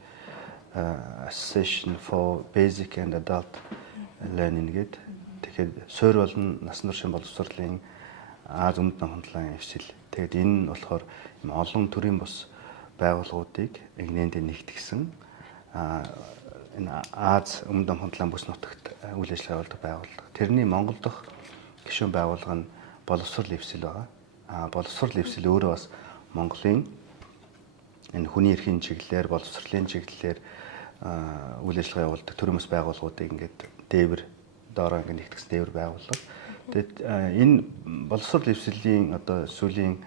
Association for Basic and Adult Learning гэдэг. Тэгэхээр суурь болон насан туршийн боловсролын Аз өмнөд номхондлын эвсэл. Тэгээд энэ нь болохоор олон төрлийн бус байгууллагуудыг нэгнээнд нэгтгэсэн энэ Аз өмнөд номхондлын бүс нутагт үйл ажиллагаа явуулдаг байгууллага. Тэрний Монгол дахь гишүүн байгууллага нь боловсрол эвсэл байгаа. Боловсрол эвсэл өөрөө бас Монголын энэ хүний эрхийн чиглэлээр боловсролын чиглэлээр үйл ажиллагаа явуулдаг төрийн бус байгууллагуудыг ингээд дээвэр доороо ингээд нэгтгэсэн дээвэр байгууллага. Тэгэд энэ боловсрол эвсэлийн одоо сүүлийн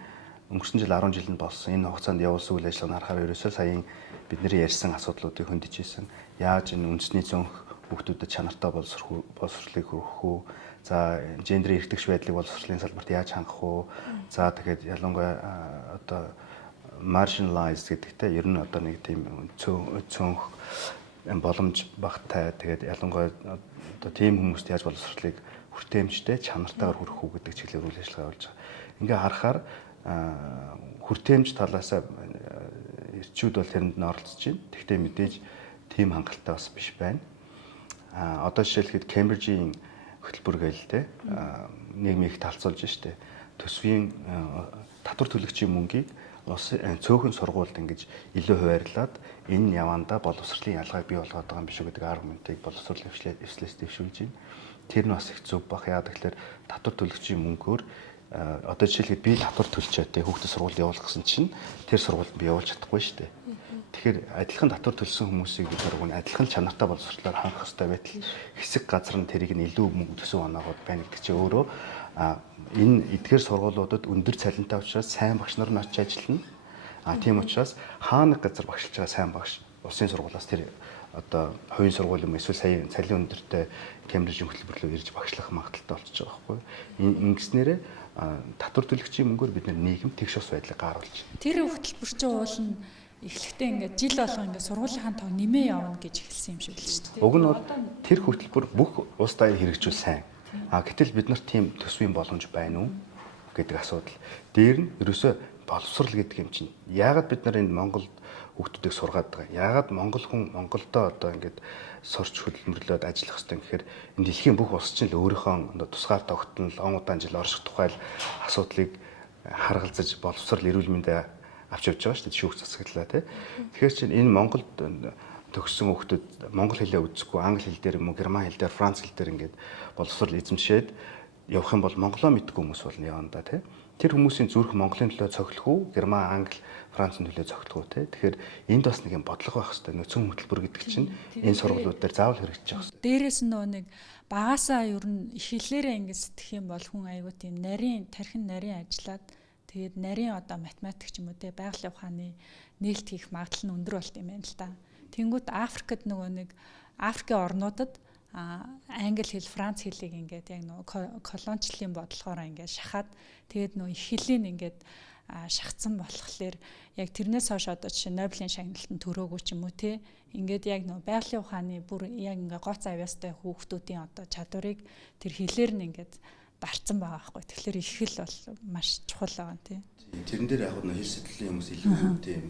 өнгөрсөн жил 10 жилд болсон энэ хугацаанд явуулсан үйл ажиллагааг харахаар ерөөсөө саяын бидний ярьсан асуудлуудыг хөндөжсэн. Яаж энэ үндэсний цонх хүүхдүүдэд чанартай боловсролыг хүргэх үү? За гендрийн эрхтгч байдлыг боловсролын салбарт яаж хангах уу? За тэгээд ялангуяа одоо marginalized гэдэгтэй ер нь одоо нэг тийм цонх боломж багтай тэгээд ялангуяа одоо тийм хүмүүст яаж боловсролыг хүртээмжтэй чанартайгаар хүргэх үү гэдэг чиглэлээр үйл ажиллагаа болж байгаа. Ингээ харахаар хүртээмж талаас эрчүүд бол тэрэнд нь оролцож байна. Тэгвэл мэдээж тийм хангалттай бас биш байна. Одоо жишээлхэд Кембрижийн хөтөлбөр гээл те нийгмийг талцуулж штэ. Төсвийн татвар төлөгчийн мөнгийг цөөхөн сургуульд ингэж илүү хуваарлаад энэ явандаа боловсролын ялгааг бий болгоод байгаа юм биш үү гэдэг аргументыг боловсрол эвслээс дэвшүүлж байна. Тэр нь бас их зөв бах. Яа тэгэхээр татвар төлөгчийн мөнгөөр одоо жишээлбэл би татвар төлчөө те хүүхдэд сургуульд явуулах гэсэн чинь тэр сургуульд би явуулж чадахгүй шүү дээ. Тэгэхээр адилхан татвар төлсөн хүмүүсийг бид нар адилхан чанартай боловсролоор хангах хэрэгтэй байтал хэсэг газар нь тэрийг нь илүү мөнгө төсөв оноогод байна гэдэг чинь өөрөө энэ эдгээр сургуулиудад өндөр цалинтай учраас сайн багш нар нь очиж ажиллана. Тийм учраас хаана газар багшилж байгаа сайн багш улсын сургуулиас тэр одоо хувийн сургууль юм эсвэл сая цалин өндөртэй Кембрижийн хөтөлбөрлөөр ирж багшлах магадaltaй болчихж байгаа байхгүй. Ингэснээрээ татвар төлөгчийн мөнгөөр бид нийгэм тэгш ус байдлыг гааруулж байна. Тэр хөтөлбөр чинь уул нь эхлэхдээ ингээд жил болго ингээд сургуулийн тоо нэмээ явна гэж хэлсэн юм шиг л шүү дээ. Уг нь тэр хөтөлбөр бүх улс даяар хэрэгжүүл сайн. Гэтэл бид нарт тийм төсвийн боломж байна уу гэдэг асуудал. Дээр нь ерөөсөө боловсрал гэдэг юм чинь яагаад бид нар энэ Монголд хүүхдүүдийг сургаад байгаа. Яагаад монгол хүн Монголдоо одоо ингээд сурч хөдөлмөрлөөд ажиллах хэрэгтэй юм гэхээр энэ дэлхийн бүх улс чинь л өөрийнхөө тусгаар тогтнол он удаан жил орших тухайл асуудлыг харгалзаж боловсрал эрүүл мэндэ авч явж байгаа шүү дээ шүүх засаглалаа тий. Тэгэхээр чинь энэ Монголд төгссөн хүүхдүүд монгол хэлээ үзэхгүй англи хэл дээр юм уу герман хэл дээр франц хэл дээр ингээд боловсрал эзэмшээд явах юм бол монголоо мэдгүй хүмүүс болно явна да тий. Тэр хүмүүсийн зүрх Монголын төлөө цоглох уу, герман, англи, францын төлөө цоглох уу те. Тэгэхээр энд бас нэг юм бодлого байх хэрэгтэй. Нөөцөн хөтөлбөр гэдэг чинь энэ сургуулиуд дээр заавал хэрэгжиж байгаа хэрэгтэй. Дээрээс нь нэг багасаа ер нь их хэлээрээ ингэ сэтгэх юм бол хүн аягүй тийм тархин нарийн ажиллаад тэгээд нарийн одоо математик ч юм уу те байгалийн ухааны нээлт хийх магадлал нь өндөр болт юм байна л да. Тэнгүүд Африкт нэг Африкийн орнуудад англи хэл, франц хэлийг ингээд яг нөгөө колоничлын бодлохоор ингээд шахаад тэгээд нөгөө их хэлийн ингээд шахацсан болохоор яг тэрнээс хойш одоо жишээ Нобелийн шагналтанд төрөөгүй ч юм уу те ингээд яг нөгөө байгалийн ухааны бүр яг ингээд гоц авьяастай хүүхдүүдийн одоо чадварыг тэр хэлээр нь ингээд дарцсан байгаа байхгүй. Тэгэхээр их хэл бол маш чухал байгаа тий. Тэрэн дээр яг нөгөө хэл сэтгэлийн хүмүүс илүү тийм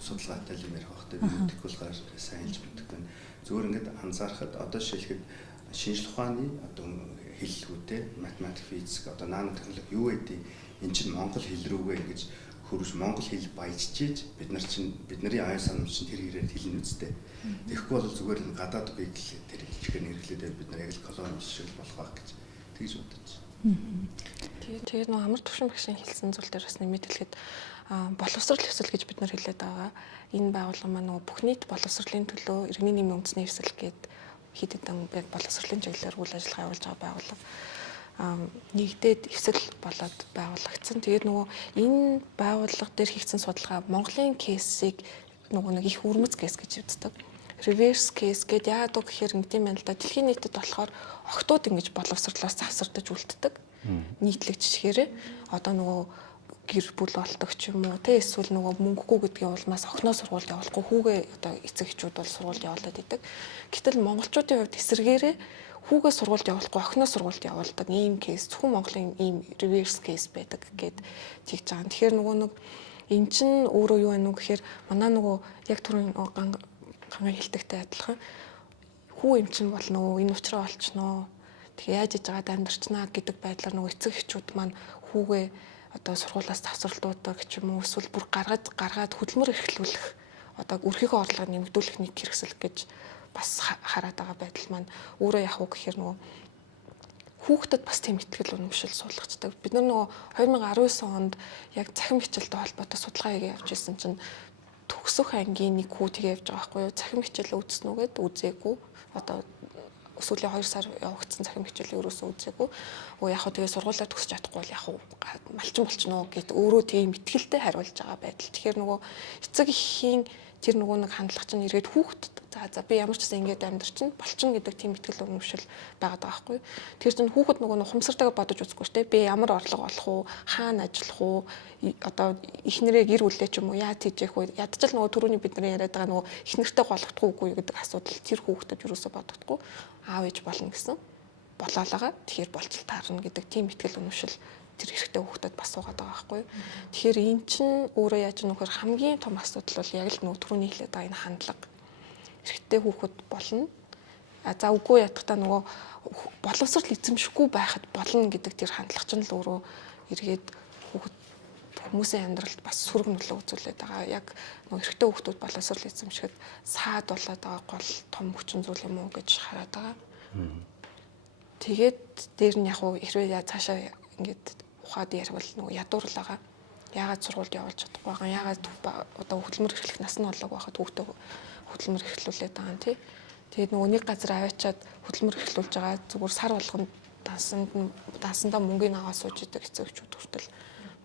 судалгаатай юм ярих багтай мэдхгүй гар сайн хэлж мэдхгүй. Зөвөр ингээд анзаархад одоо жишээлхэд шинжлэх ухааны одоо хэллэгүүтэй математик физик одоо нанотехнологи юу гэдэг эн чинь монгол хэл рүүгээ ингэж хөрвж монгол хэл баяжчиж бидний аян санамж чинь тэр хэрээр хэлнэ үстэй. Тэгэхгүй бол зүгээр л гадаад үгийг л тэр хэлчгээр нэрлэлээд бид нар яг л колони шиг болох байх гэж тэгж бодож. Тэгээд нөгөө амар төвшин багшийн хэлсэн зүйл дээр бас нэмээд хэлэхэд боловсрол эвсэл гэж бид нар хэлээд байгаа. Энэ байгууллага маань нөгөө бүх нийт боловсролын төлөө иргэний нийгмийн үндэсний эвсэл гээд хэд хэдэн яг боловсролын чиглэлээр үйл ажиллагаа явуулж байгаа байгууллага нэгдээд эвсэл болоод байгуулагдсан. Тэгээд нөгөө энэ байгууллага дээр хийгдсэн судалгаа Монголын кейсийг нөгөө нэг их өрмөц кейс гэж үздэг. Reverse case гэдэг яагаад вэ гэхээр ингэдэм байна л да. Дэлхийн нийтэд болохоор охтууд ингэж боловсрлоос завсардаж үлддэг. Нийтлэг жишгээрээ одоо нөгөө гэр бүл болдог ч юм уу те эсвэл нөгөө мөнгөгүй гэдгийн улмаас охиноо сургуульд явуулахгүй хүүгээ одоо эцэг эхчүүд бол сургуульд явуулаад идэг. Гэтэл монголчуудын хувьд эсэргээрээ хүүгээ сургуульд явуулахгүй охиноо сургуульд явуулдаг ийм кейс зөвхөн Монголын ийм reverse case байдаг гэд тэгж байгаа. Тэгэхээр нөгөө нэг эн чин өөрөө юу байна вэ гэхээр манай нөгөө яг түрүүн ганга хэлдэгтэй адилхан хүү эмчин болно уу энэ учраа олчноо тэгээ яаж иж байгаад амьдарчнаа гэдэг байдлаар нөгөө эцэг эхчүүд маань хүүгээ одоо сургуулиас завсралтуудаг ч юм уу эсвэл бүр гаргаад хөдөлмөр эрхлүүлэх одоо өрхийнхөө орлогыг нэмэгдүүлэх нэг хэрэгсэл гэж бас хараад байгаа байдал маань өөрөө яг уу гэхээр нөгөө хүүхдэд бас тийм ихтгэл үнэмшил суулгацдаг. Бид нар нөгөө 2019 онд яг цахим хичээлтэй холбоотой судалгаа хийгээ явж ирсэн чинь төгсөх ангийн нэг хүү тэгээ явж байгаа байхгүй юу? Цахим хичээл үзсэн үгээд үзээгүй. Одоо сүүлийн 2 сар явагдсан цахим хичээлийг өрөөсөө үзээгүй. Яг хөө тэгээ сургуулаа төгсөж чадахгүй бол яг малчин болчихно гэд өөрөө тийм итгэлтэй хариулж байгаа байдал. Тэгэхээр нөгөө эцэг эхийн тэр нөгөө нэг хандлага чинь эргээд хүүхдэд за би ямар ч гэсэн ингэж амьдр чинь болчихно гэдэг тийм итгэл үнэмшил байгаад байгаа байхгүй. Тэр чинь хүүхэд нөгөө ухамсартайгаа бодож үзэхгүй шүү дээ. Би ямар орлого олох уу, хаана ажиллах уу, одоо эхнэрээ гэр бүлээ ч юм уу яаж хийж явах вэ? Ядчил нөгөө түрүүний бидний яриад байгаа нөгөө эхнэртэй голгохгүй үгүй гэдэг асуудал тэр хүүхдэд юусоо бодохгүй аав ээж болно гэсэн болоолаага тэгэхээр болцол таарна гэдэг тийм итгэл үнэмшил тэр эрэгтэй хүүхдэд бас суугаад байгаа байхгүй. Тэгэхээр эн чинь өөрөө яаж нөхөр хамгийн том асуудал бол яг л нөгөө түрүүний хэлээд байгаа энэ хандлага. Эрэгтэй хүүхэд болно. За үгүй ядахтаа нөгөө боловсрол эзэмшихгүй байхад болно гэдэг тэр хандлага чинь л өөрөө эргээд хүмүүсийн амьдралд бас сөрөг нөлөө үзүүлээд байгаа. Яг нөгөө эрэгтэй хүүхдүүд боловсрол эзэмшихэд саад болоод байгаа гол том хүчин зүйл юм уу гэж хараад байгаа. Тэгээд дээр нь яг хэрвээ цаашаа ингээд ухаад ярил нөгөө ядуурл байгаа. Яагаад сургуульд явуулж чадахгүй байгаа. Яагаад одоо хөдөлмөр эрхлэх нас нь болоог байхад хүүхдээ хөдөлмөр эрхлүүлээд байгаа юм тий. Тэгээд нөгөө нэг газар аваачаад хөдөлмөр эрхлүүлж байгаа зүгээр сар болгонд дансандаа мөнгөний аваа сууж идэг эцэгчүүд хүртэл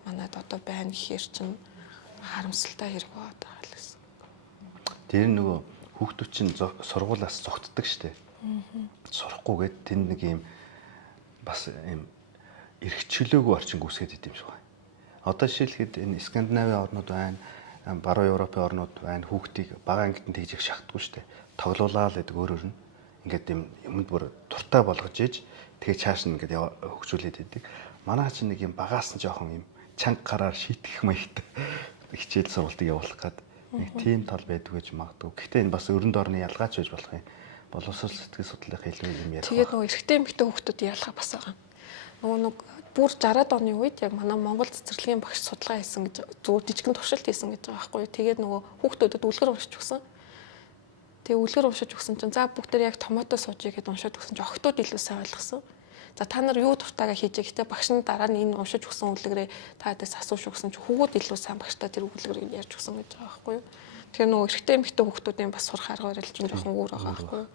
манайд одоо байна гэхээр чинь харамсалтай хэрэг болоод байгаа л гэсэн. Тэр нөгөө хүүхдүүд чинь сургуулиас зогтдог штеп. Сурахгүйгээд тэнд нэг юм бас юм эрх чөлөөгүй орчин үүсгээд идэм шиг байна. Одоо жишээлхэд энэ Скандинавын орнууд байна, баруун Европын орнууд байна. Хүүхдийг бага ангид нь тэгж их шахдаггүй штеп. Тоглуулаа л гэдэг өөрөөр нь ингээд юм юмд бүр дуртай болгож иж тэгээ чааш нь ингээд хөгжүүлээд идэг. Манай чинь нэг юм багаас нь жоохон юм чанга гараар шийтгэх маягтай хичээл сургалтыг явуулах гээд нэг тийм тал байдаг гэж магадгүй. Гэхдээ энэ бас өрөнд орны ялгаач байж болох юм. Боловсрол сэтгэл судлалын илүү юм яриа. Тэгээд нөгөө эрэгтэй эмэгтэй хүүхдүүд ялгаа бас байгаа. Нөгөө нэг бүр 60-аад оны үед яг манай Монгол цэцэрлэгийн багш судалгаа хийсэн гэж зүгээр жижигэн туршилт хийсэн гэж байгаа байхгүй юу. Тэгээд нөгөө хүүхдүүдэд үлгэр уншиж өгсөн. Тэгээ үлгэр уншиж өгсөн чинь за бүгдээр яг томоотой суужээ гэдээ уншаад өгсөн чинь охтууд илүү сайн ойлгосон. За та нар юу дуртайгаа хийж гэхдээ багш нь дараа нь энэ уншиж өгсөн үлгэрээ та дэс асууж өгсөн чинь хүүхд илүү сайн багштай тэр үлгэрийг ярьж өгсөн гэж байгаа байхгүй юу. Тэгэхээр нөгөө эрэгтэй эмэгтэй хүүхдүүдийн бас сурах арга барил чинь жоохон өөр байгаа байхгүй юу.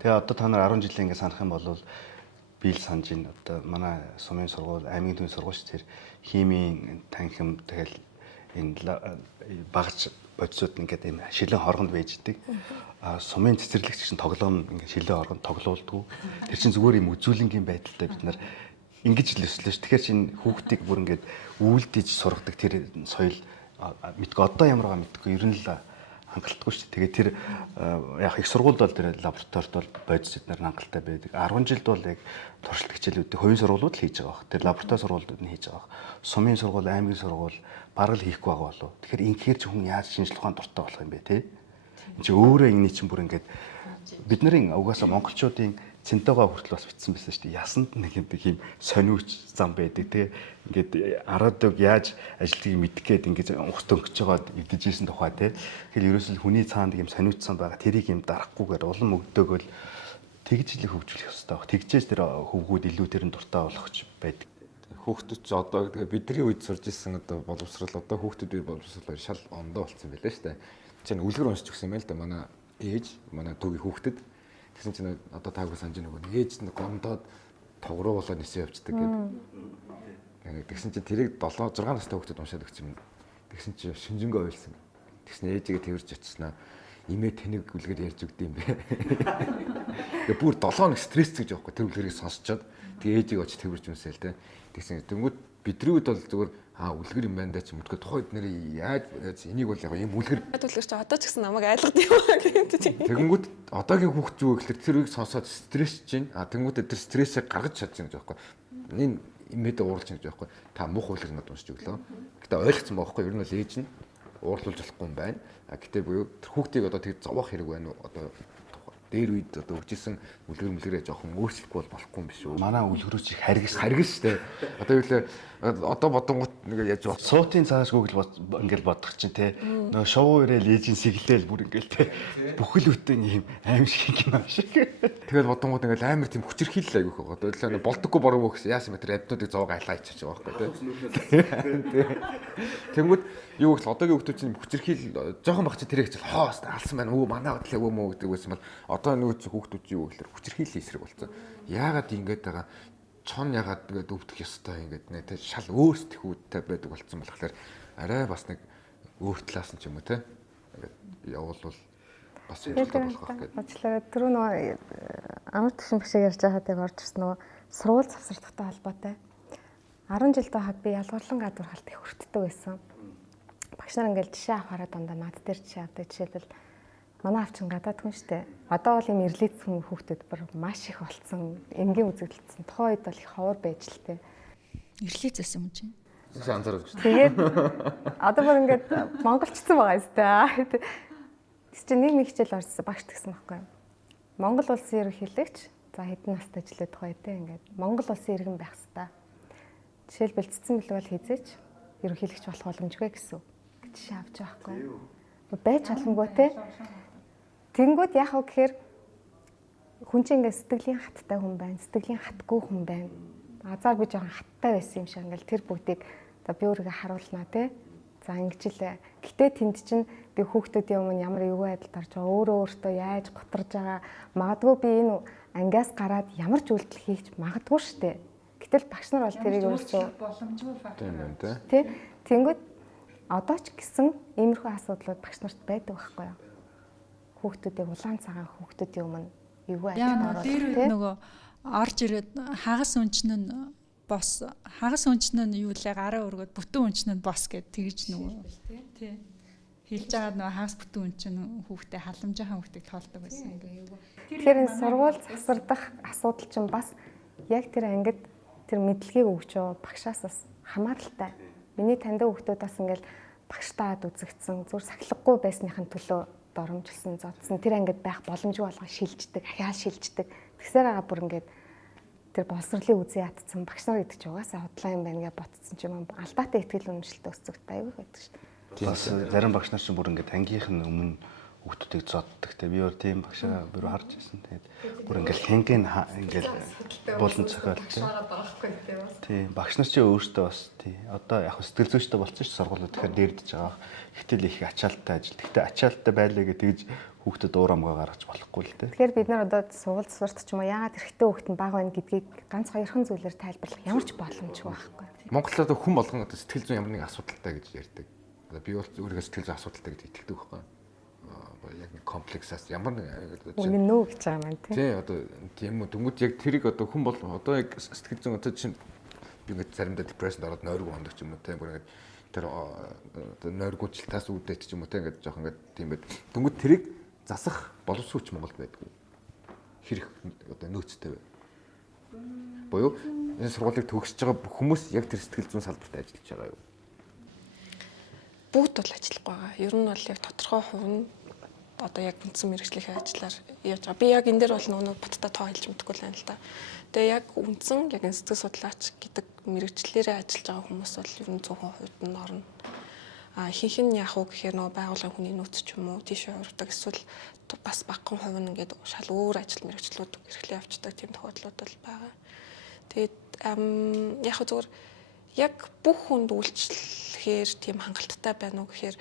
Тэгээ одоо та нар 10 жилийн ингэ санах юм бол би л санаж байна. Одоо манай сумын сургууль, аймгийн төвийн сургуульч тэр химийн танхим тэгэл энэ багж бодисууд ингээд юм шилэн хоргонд байж идэг. Сумын цэцэрлэгч чинь тоглоом ингээд шилэн хоргонд тоглоулдаг. Тэр чинь зүгээр юм үзүүлэнгийн байдалтай бид нар ингэж л өслөө ш. Тэгэхээр чинь хүүхдийг бүр ингээд үйлдэж сургадаг тэр соёл мэдгүй одоо ямар байгаа мэдгүй ер нь л хангалтгүй шүү дээ. Тэгээд тэр яг их сургуульд бол тэр лабораторид бол бодис эднэр хангалттай байдаг. 10 жилд бол яг туршилт хичээлүүдийг хувийн сургуулиуд л хийж байгаа баг. Тэр лаборатори сургуулиуд нь хийж байгаа баг. Сумын сургууль, аймгийн сургууль бараг л хийхгүй байгаа болов. Тэгэхээр инхээр ч хүн яаж шинжлэх ухаан дуртай болох юм бэ те? Энд чи өөрөө ингэний чинь бүр ингээд бид нарын угаасаа монголчуудын цэнтэйгаа хүртэл бас битсэн байсан шүү дээ. Ясанд нэг юм сониуч зам байдаг те. Ингээд араадаг яаж ажилтгийг мэдэх гээд ингээд ухт өнгөж жагаад идэж исэн тухай те. Тэгэхээр ерөөсөл хүний цаанд юм сониуч зам байгаа. Тэрийг юм дарахгүйгээр улам өгдөөгөл тэгж л хөгжүүлэх ёстой баг. Тэгжээс тэр хөвгүүд илүү тэрэн дуртай болох ч байдаг. Хүүхдүүд ч одоо бидний үед сурж исэн одоо боловсрал одоо хүүхдүүд боловсрал шал ондоо болсон байлаа шүү дээ. Чинь үлгэр уншиж өгсөн юм л да манай ээж, манай төвийн хүүхдэд. Тэгсэн чинь одоо таагүй санаж нөгөө ээж нь гомдоод тогруу болоод нисэн явцдаг гэдэг. Тэгсэн чинь тэрийг 7 6 настай хүүхдэд уншаад өгсөн юм. Тэгсэн чинь шинжэнгөө ойлсон. Тэгсэн ээжигээ тэрж очсноо имээ тэнэг үлгэр ярьж өгд юм бэ. Тэгээ бүр 7 хоног стресс гэж яахгүй тэр үлгэрийг сонсчоод тэгээ ээжийг очиж тэрж юмсэл тэ. Тэгсэн тэнгууд бидний үед бол зүгээр үлгэр юм байна да ч мэдгүй тухайд нэр яаж энийг бол яг юм үлгэр үлгэр чи одоо ч гэсэн намайг айлгад юм аа гэдэг. Тэгэнгүүт одоогийн хүүхд зүг гэхэлэр тэрийг сонсоод стресс чинь тэнгууд тэр стрессээ гаргаж чадсан гэж байхгүй. Энэ имэдэ уурлж гэж байхгүй. Та мух үлгэр надад уншиж өглөө. Гэтэ ойлгоцсон байхгүй. Ер нь л ээж нь уурлуулж болохгүй юм байна. Гэтэ буюу тэр хүүхдийг одоо тэг зовоох хэрэг байна уу? Одоо дээр үед одоо өгчсэн үлгэрээ жоохон өөрчлөхгүй бол болохгүй юм биш үү? Манай үлгэрүүч их харгис штэ. Одоо юу лээ одоо бодонгууд нэг яаж суутын цааш гүгэл ингээл бодох чинь те. Нөгөө шоу ирээл ээжийн сэглээл бүр ингээл те. Бүхэл бүтэн юм аим шиг юм шиг. Тэгэл бодонгууд ингээл амар тийм хүчирхийлэл айгүйх байгаа. Одоо болдоггүй бороо гэсэн яасан мэтэр абдуудыг зоог айлгаа ичиж байгаа байхгүй те. Тэнгүүд юу гэвэл одоогийн хүмүүс чинь хүчирхийл жоохон бах чи тэр их хоос алсан байна. Өө манаа бодлоо өө мөө гэдэг байсан бол одоо нөгөө хүмүүс юу гэхээр хүчирхийллийн эсрэг болсон. Яагаад ингэж байгаа чон ягаад тэгээд өвдөх ёстой ингээд нэ тэ шал өөр сэтгүүдтэй байдаг болсон болохоор арай бас нэг өөр талаас нь ч юм уу те ингээд явуулвал бас хэрэгтэй болох байх гэдэг. Уучлаарай. Түрүү нөгөө амар төвшин бишиг ярьж байхад яг орж ирсэн нөгөө сургууль завсардахтай холбоотой. 10 жил байхад би ялгуурлан гадуур халт их хүртдэг байсан. Багш нар ингээд жишээ авахаараа дандаа над дээр жишээ авдаг. Жишээлбэл манай авчин гадаад хүн штэ. Одоо бол юм эрлийц хүн хүүхдүүд бүр маш их болцсон, энгийн үзэгдэлсэн. Тухайн үед бол их ховор байж л тээ. Ирлээ зэсэн юм чинь. Чи анзаарах гэж. Тэгээд одоо бүр ингээд монголчсон байгаа юм тест. Чи нэг хичээл орсон багш гэсэн байхгүй юу? Монгол улсын ерөнхийлөгч за хэдэн настай жилээ тухай те ингээд Монгол улсын иргэн байх хэвээр. Жишээлбэл цэцэн бэлэг бол хизээч ерөнхийлөгч болох боломжгүй гэсэн. Жишээ авч байгаа байхгүй юу? Байж боломгүй те. Тэнгүүд яах вэ гэхээр хүн чинь ингээд сэтгэлийн хаттай хүн байна, сэтгэлийн хатгүй хүн байна. Азар би жоохон хаттай байсан юм шиг ингээд тэр бүгдийг за би өөрийгөө харуулнаа те. За ингэжлээ. Гэтэ тэнд чинь би хүүхдүүдийн өмнө ямар эвгүй байдалд орж байгаа, өөртөө яаж гутарж байгаа, магадгүй би энэ ангиас гараад ямар ч үйлдэл хийж магадгүй штэ. Гэтэл багш нар бол тэрийг өөрсдөө боломжгүй факт. Тийм байна те. Тэ. Тэнгүүд одоо ч гэсэн иймэрхүү асуудлууд багш нарт байдаг байхгүй юу? Хүүхдүүдийг улаан цагаан хүүхдүүдийн өмнө эвгүй Яа байдалд дээр оруулах те. нөгөө орж ирээд хагас өнчнө нь бос хагас өнчнө нь юу лээ гараа өргөд бүтэн өнчнө нь бос гэд тэгж нөгөө тий хэлж байгаа нөгөө хагас бүтэн өнчнө хүүхдээ халамжийн хүүхдийг тоолдог байсан ингээ. Тэгэхээр энэ сургууль завсардах асуудал чинь бас яг тэр ангид тэр мэдлэгийг өгч байгаа багшаас бас хамааралтай. Миний таньдаг хүүхдүүд бас ингээл багштаад үзэгдсэн зүр сахилгагүй байсныхын төлөө доромжилсан зодсон тэр ангид байх боломжгүй болгон шилждэг, ахиа шилждэг. Тэгсээр байгаа бүр ингээд тэр боловсролын үзий ятцсан багш нар гэдэг чинь угаасаа худлаа юм байна гэж ботцсон ч юм алдаатай ихтгэл үнэмшилтэй өсцөгтэй аюул байдаг шүү дээ. Бас зарим багш нар ч бүр ингээд ангийнх нь өмнө хүүхдүүдийг зоддог. Тэгээ би өөр тийм багшаа бүр харж ирсэн. Тэгээд бүр ингээд хянгийн ингээд болон цохиол тийм багш нар чи өөртөө бас тий одоо яг сэтгэл зүйчтэй болсон ш сургуулиуд тэгэхээр дээрдэж байгаа. Гэтэл их ачаалттай ажил. Гэхдээ ачаалттай байлаа гэж хүүхдэд уур амгаа гаргаж болохгүй л дээ. Тэгэхээр бид нар одоо сургууль засварт ч юм уу яагаад эрэгтэй хүүхэд нь бага байна гэдгийг ганц хоёрхан зүйлээр тайлбарлах ямар ч боломжгүй байхгүй. Монголд одоо хүн болгон одоо сэтгэл зүйн ямар нэг асуудалтай гэж ярьдаг. Одоо би бол өөрийгөө сэтгэл зүйн асуудалтай гэж итгэдэг байхгүй. Яг нэг комплексаас ямар нэг үнэн нөө гэж байгаа юм тий. Тий одоо тийм үү дүнгууд яг тэрийг одоо хүн бол одоо яг сэтгэл зүйн одоо чинь би ингээд заримдаа депрессэнд ороод нойргүй хондог ч юм уу тий бүр ингээд тэр одоо нойргуучлалтаас үүдэж ч юм уу тий ингээд жоох ингээд тийм байд. Дүнгууд тэрийг засах боловсруулч Монголд байдгүй. Хэрэг одоо нөөцтэй бай. Боёо энэ сургуулийг төгсөж байгаа хүмүүс яг тэр сэтгэл зүйн салбарт ажиллаж байгаа юу? Бүгд бол ажиллахгүй байгаа. Ер нь бол яг тодорхой хувь нь одоо яг үндсэн мэргэжлийн ажлаар явж байгаа. Би яг энэ дээр бол нөгөө баттай тоо хэлж мэдэхгүй л байна л да. Тэгээ яг үндсэн яг сэтгэл судлаач гэдэг мэргэжлэрээ ажиллаж байгаа хүмүүс бол ер нь 100% хувьд нь орно. Ихэнх нь яг уу гэхээр нөгөө байгууллагын хүний нөөц ч юм уу тийшээ урвдаг эсвэл бас багахан хувь нь ингээд шал өөр ажил мэргэжлүүд эрхлээ авчдаг тийм тохиолдлууд бол байгаа. Тэгээд яг зүгээр яг бүх хүнд үйлчлэхээр тийм хангалттай байна уу гэхээр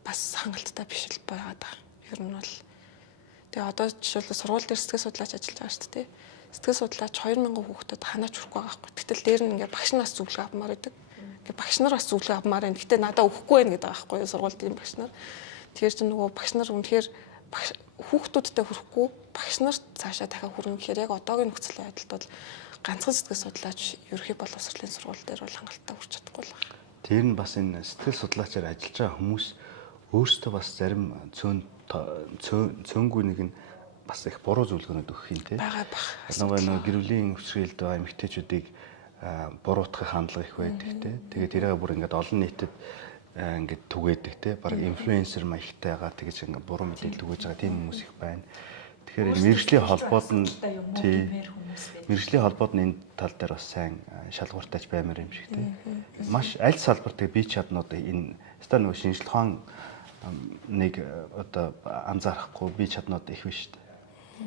бас хангалттай биш л байгаад байгаа. Ер нь бол тэгээ одоо жишээлбэл сургууль дээр сэтгэл судлаач ажиллаж байгаа шүү дээ. Сэтгэл судлаач 2000 хүүхдэд ханаач хүрхгүй байгаа байхгүй. Гэтэл дээр нь ингээд багш нараас зөвлөгөө авмаар байдаг. Ингээд багш нар бас зөвлөгөө авмаар байна. Гэтэ надаа өгөхгүй байх гэдэг байгаа байхгүй сургуулийн багш нар. Тэгэхээр чи нөгөө багш нар үнэхээр хүүхдүүдтэй хүрэхгүй багш нарт цаашаа дахиад хүрнэ гэхээр яг одоогийн нөхцөл байдалд бол ганцхан сэтгэл судлаач ерөнхий боловсролын сургууль дээр бол хангалттай хүрч чадахгүй л байна. Тэр нь бас энэ сэтгэл судлаачаар ажиллаж байгаа хүмүүс өөрсдөө бас зарим цөөнгүй нэг нь бас их буруу зөвлөгөөнүүд өгөх юм тий. Бага бах. Нөгөө гэрүүлийн өвчрэлд байгаа эмэгтэйчүүдийг буруутгах хандлага их байдаг тий. Тэгээд тэрээ бүр ингээд олон нийтэд ингээд түгээдэг тий. Бараг инфлюенсер маягтай байгаа тэгэж ингээд буруу мэдээлэл түгээж байгаа тийм хүмүүс их байна. Тэгэхээр мэргэжлийн холбоод нь тий. Мэргэжлийн холбоод нь энэ тал дээр бас сайн шалгууртайч баймаар юм шиг тий. Маш аль салбарт би чаднууд энэ ста нөгөө шинжлэх ухаан нэг одоо анзаарахгүй би чаднууд их биш шүү дээ.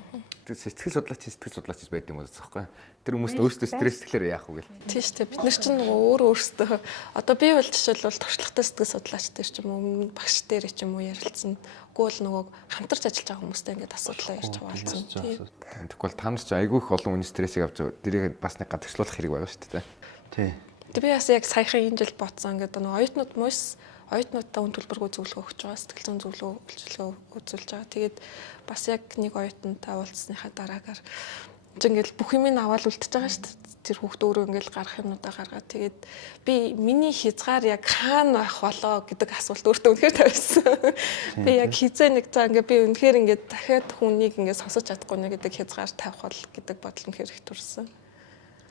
Тэр сэтгэл судлаач байд юм уу гэхгүй. Тэр хүмүүс өөрсдөө стресслээр яах вэ гэл. Тийм шүү дээ. Бид нар чинь өөрөөсөө одоо би бол жишээлбэл туршлагатай сэтгэл судлаачтай ч юм уу, багш дээр ч юм уу ярилцсан. Гүйл нөгөө хамтарч ажиллаж байгаа хүмүүстэй ингээд асуудлаа ярьж хуваалцсан. Тэгвэл та нар ч айгүй их олон хүний стрессийг авч дэрийг бас нэг гадагшлуулах хэрэг байгаа шүү дээ. Тий. Би бас яг саяхан энэ жил бодсон ингээд нөгөө оюутнуудаа үн төлбөргүй зөвлөгөө өгч байгаа, сэтгэл зүйн зөвлөгөө үзүүлж байгаа. Тэгээд бас яг нэг оюутантай уулзсныхаа дараагаар ингээл бүх юм аваад үлдчихэж байгаа шүү дээ. Тэр хүүхд өөрөө ингээл гарах юмнуудаа гаргаад тэгээд би миний хязгаар яг хаана байх болоо гэдэг асуулт өөртөө үнэхээр тавьсан. Би яг хизээ нэг цаа ингээ би үнэхээр ингээ дахиад хүнийг ингээ сонсож чадахгүй нэ гэдэг хязгаар тавих бол гэдэг бодол үнэхээр их төрсэн.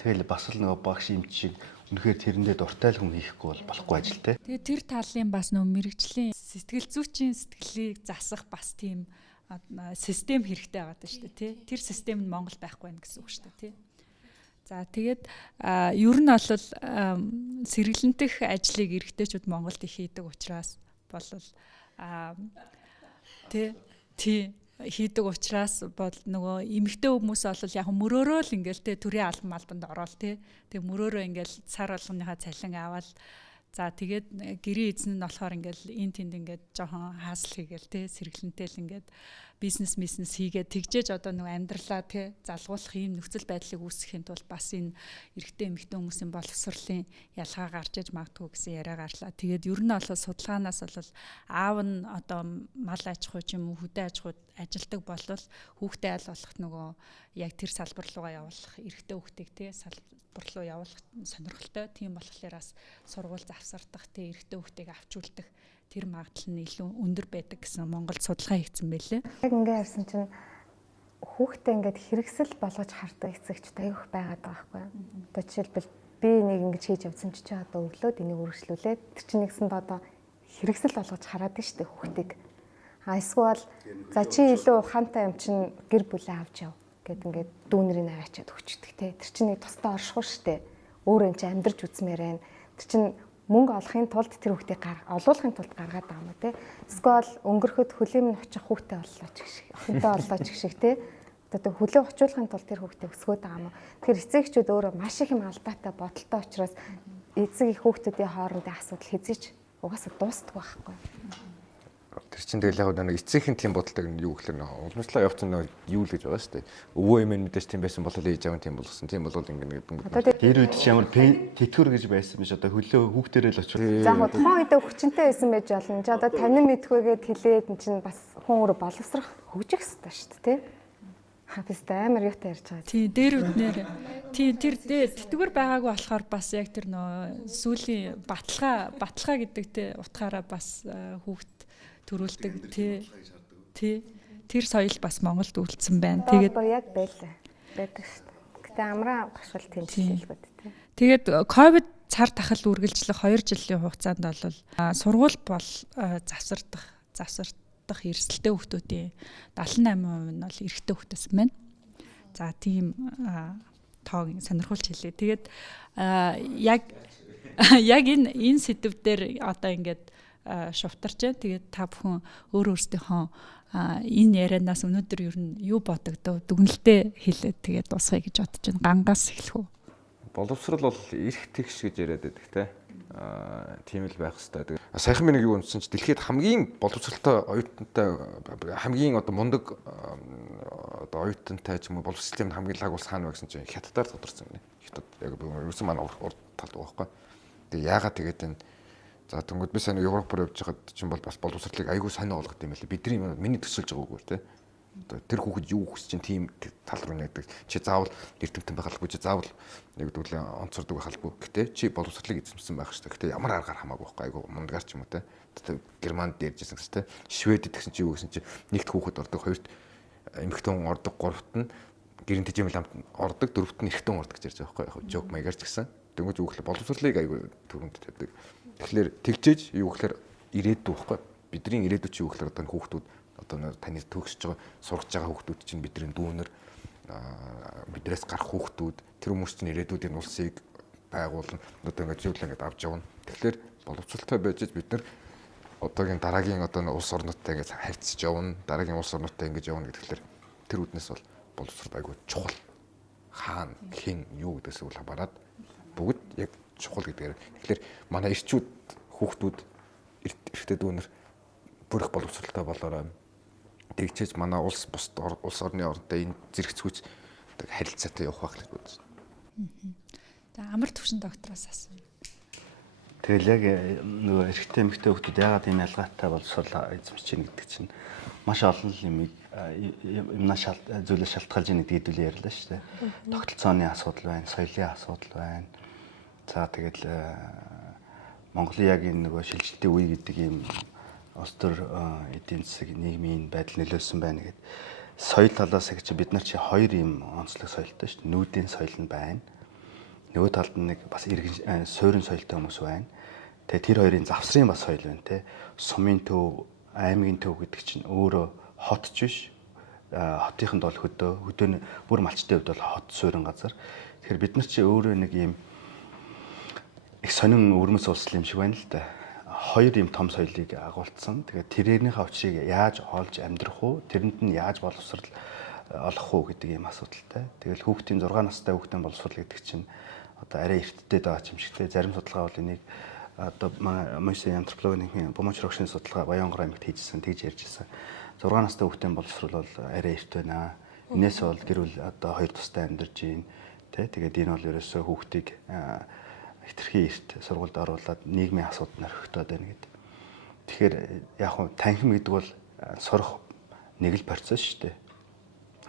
Тэгэл бас л нөгөө багш юм шиг үнэхээр тэрэндээ дуртай л хүн хийхгүй бол болохгүй ажил те. Тэгээ тэр талын бас нөө мэрэгжлийн сэтгэл зүйчийн сэтгэлийг засах бас тийм систем хэрэгтэй байгаа шүү дээ тий. Тэр систем нь Монголд байхгүй байх гэсэн үг шүү дээ тий. За тэгээд ер нь бол сэргэлэнтэх ажлыг эрэгтэйчүүд Монголд их хийдэг учраас болол тий хийдэг учраас бол нөгөө эмэгтэй хүмүүс бол яг мөрөөрөө л ингээл тий төрийн албан малбанд ороод тий. Тэгээ мөрөөрөө ингээл сар болгоныхаа цалин аваад за тэгээд гэрээ эзэн нь болохоор ингээл эн тэнд ингээд жоохон хаасл хийгээл тий сэргэлэнтэй л ингээд бизнес хийгээд тэгжээж одоо нэг амьдралаа тий залгуулах ийм нөхцөл байдлыг үүсгэхийн тулд бас энэ эрэгтэй эмэгтэй хүмүүсийн боловсролын ялгаа гарч иж магадгүй гэсэн яриа гарлаа. Тэгээд ер нь бол судалгаанаас бол аав нь одоо мал аж ахуй ч юм уу хөдөө аж ахуйд ажилдаг болвол хүүхдээ аль болох нөгөө яг тэр салбар руугаа явуулах эрэгтэй хүүхдийг тий салбар руу явуулах сонирхолтой. Тийм болохоор бас сургууль завсардах тий эрэгтэй хүүхдийг авч үлдэх тэр магадлал нь илүү өндөр байдаг гэсэн Монголд судалгаа хийгдсэн байлээ. Яг ингээ харсан чинь хүүхдээ ингээд хэрэгсэл болгож хардаг эцэгчд аяах байгаад байгаа байхгүй юу. Одоо жишээлбэл би нэг ингэж хийж явсан чи одоо өглөөд энийг үргэлжлүүлээд тэр чинь нэгсэнд одоо хэрэгсэл болгож хараад нь штэ хүүхдийг. Эсвэл за чи илүү ухаантай юм чинь гэр бүлээ авч яв гэд ингээд дүүнэрийг аваачаад өгчдөг те. Тэр чинь нэг тусдаа оршихуй штэ. Өөрөө чи амьдарч үзмээрэн. Тэр чинь мөнгө олохын тулд тэр хүүхдийг олуулахын тулд гаргаад байгаа юм те. Эсвэл өнгөрөхөд хөлийн минь очих хүүхдээ оллоо ч гэх шиг. Охинтой оллоо ч гэх шиг те. Одоо хөлөө очуулахын тулд тэр хүүхдээ өсгөөд байгаа юм. Тэгэхээр эцэгчүүд өөрөө маш их юм алдаатай бодолтой учраас эцэг их хүүхдүүдийн хоорондын асуудал хэзээ ч угаасаа дуустдаг байхгүй. Тэр чинь тэгэл яг нэг эцэгхэн тийм бодолтой юу гэхээр уламжлалаа явуулсан юу л гэж байгаа шүү дээ. Өвөө эмээ мэдээж тийм байсан бол ээж аав тийм болсон. Тийм бол ингээд Тэр үед ч ямар тэтгэр гэж байсан биш одоо хөлөө хүүхдэрээ л очив. За тухайн үед хүчнтэй байсан байж болно. Чи одоо танин мэдхгүйгээд хэлээд эн чинь бас хүн өөрөө боловсрох хөгжих хэрэгтэй шүү дээ, тий? Хапстай амар юутай ярьж байгаа. Тий, дээр үднэр. Тий, тэр тэтгэр байгаагүй болохоор бас яг тэр нөө сүүлийн баталгаа гэдэг тий утгаараа бас хүүхд төрүүлдэг тий. Тэр соёл бас Монголд үлдсэн байна. Тэгээд яг байлаа. Байдаг шүү дээ. Гэтэ амраа башвал тэмцэлбэд тий. Тэгээд ковид цар тахал үргэлжлэх 2 жилийн хугацаанд бол сургууль бол завсардах эрсдэлтэй хүүхдүүдийн 78% нь бол эрэгтэй хүүхдээс байна. За тийм тоог сонирхолж хэлээ. Тэгээд яг энэ сэдв дээр одоо ингээд шувтарч байна. Тэгээд та бүхэн өөрсдийнхөө энэ ярианаас өнөөдөр ер нь юу бодогдов дүгнэлтээ хэлээд тэгээд дуусгая гэж бодож байна. Гангаас эхлэх үү? боловсрал бол эрх тэгш гэж яриад байдаг те. Тийм л байх хэрэгтэй. Саяхан би нэг юу уншсан чи дэлхийд хамгийн боловсралтай оюутантай хамгийн одоо мундаг одоо оюутантай ч юм уу боловсролын хамгийн лаг улс хаана вэ гэсэн чинь Хятадаар тодорсон гэнэ. Хятад яг ерөөсөн маань урд талд байхгүй. Тэгээ яагаад тэгээд энэ за тэнгууд би сайн Европоор явж байгаад чинь бол бас боловсролыг айгүй сонио болгох юм байли. Бидний миний төсөлж байгаагүй те. Тэр хүүхэд юу хүсэж чинь тийм тал руу нэгдэг. Чи заавал эрдэмтэн байх албагүй, чи заавал нэг дүүлээ онцордог байх албагүй. Гэтэ чи боловсролыг эзэмсэн байх шүү дээ. Гэтэ ямар аргаар хамаагүй байхгүй айгу мундагаар ч юм уу те. Германд дээржсэн гэсэн те. Шведэд гэсэн чи юу гэсэн чи нэгт хүүхэд ордог, хоёрт эмэгтэй хүн ордог, гуравт нь гэрийн тэжээмэл амт ордог, дөрөвт нь эрэгтэй хүн ордог гэж ярьж байгаа байхгүй. Жок маягаар ч гэсэн. Тэнгүүж юу гэхээр боловсролыг айгу түрүүнд тавьдаг. Тэгэхээр тэгжээж юу гэхээр ирээдүй байхгүй. Бидний ирээдүй чи юу гэхээр одоо хүүхдүүд одоо таны төгсөж байгаа сурч байгаа хүүхдүүд чинь бидний дүүнер бидрээс гарах хүүхдүүд тэр хүмүүс чинь ирээдүйдийн улсыг байгуулна одоо ингэж юу л ингэж авч явна. Тэгэхээр боловсролтой байж бид нар одоогийн дараагийн одоо улс орнуудтай ингэж харьцаж явна. Дараагийн улс орнуудтай ингэж явна гэхэлэр тэр үднээс бол боловсрол айгүй чухал. Хаана, хэн, юу гэдгээс үл хамааран бүгд яг чухал гэдгээр. Тэгэхээр манай эрчүүд, хүүхдүүд, эрэгтэй дүүнер бүр их боловсролтой болоорой. Тэгчээж манай улс бусд улс орны орнтой энэ зэрэгцгүүц харилцаатай явах байх гэж бодож байна. За амар төвшин доктороос асууя. Тэгэл яг нөгөө эрэгтэй эмэгтэй хүүхдүүд яагаад энэ ялгаатай боловсрол эзэмшиж чинь гэдэг чинь маш олон юмнаас зүйлээ шалтгаалж байгаа гэдгийг хэдүүлээ ярьлаа шүү дээ. Тогтолцооны асуудал байна, соёлын асуудал байна. За тэгэл Монголын яг энэ нөгөө шилжилтийн үе гэдэг ийм улс төр эдийн засаг нийгмийн байдал нөлөөлсөн байна гэдэг. Соёл талаас гэж бид нар чи хоёр ийм онцлог соёлтой шүү дээ. Нүүдийн соёл нь байна. Нөгөө талд нэг бас иргэн суурин соёлтой хүмүүс байна. Тэгээ тэр хоёрын завсрын бас соёл байна те. Сумын төв, аймгийн төв гэдэг чинь өөрөө хотч биш. Хотынханд бол хөдөөний бүр малчтай хувьд бол хот суурин газар. Тэгэхээр бид нар чи өөрөө нэг ийм их сонин өвөрмөц улс юм шиг байна л да. Хоёр ийм том соёлыг агуулсан. Тэгээд тэрээрнийхээ учрыг яаж олж амьдрах уу? Тэрэнд нь яаж боловсрал олох уу гэдэг ийм асуудалтай. Тэгэл хүүхдийн 6 настай хүүхдийн боловсрал гэдэг чинь одоо арай эрттэй байгаа юм шигтэй. Зарим судалгаа бол энийг одоо Мойсей антропологийн Бомоч рогшны судалгаа Баянгор аймагт хийжсэн, тэгж ярьжсэн. 6 настай хүүхдийн боловсрал бол арай эрт байна. Энээс бол гэр бүл одоо хоёр тустай амьдарч байна. Тэгээд энэ бол ерөөсөө хүүхдийг хэтэрхий эрт сургуульд оруулаад нийгмийн асуудал орхигдоод байна гэдэг. Тэгэхээр яг хуу танхим гэдэг бол сурах нэг л процесс шүү дээ.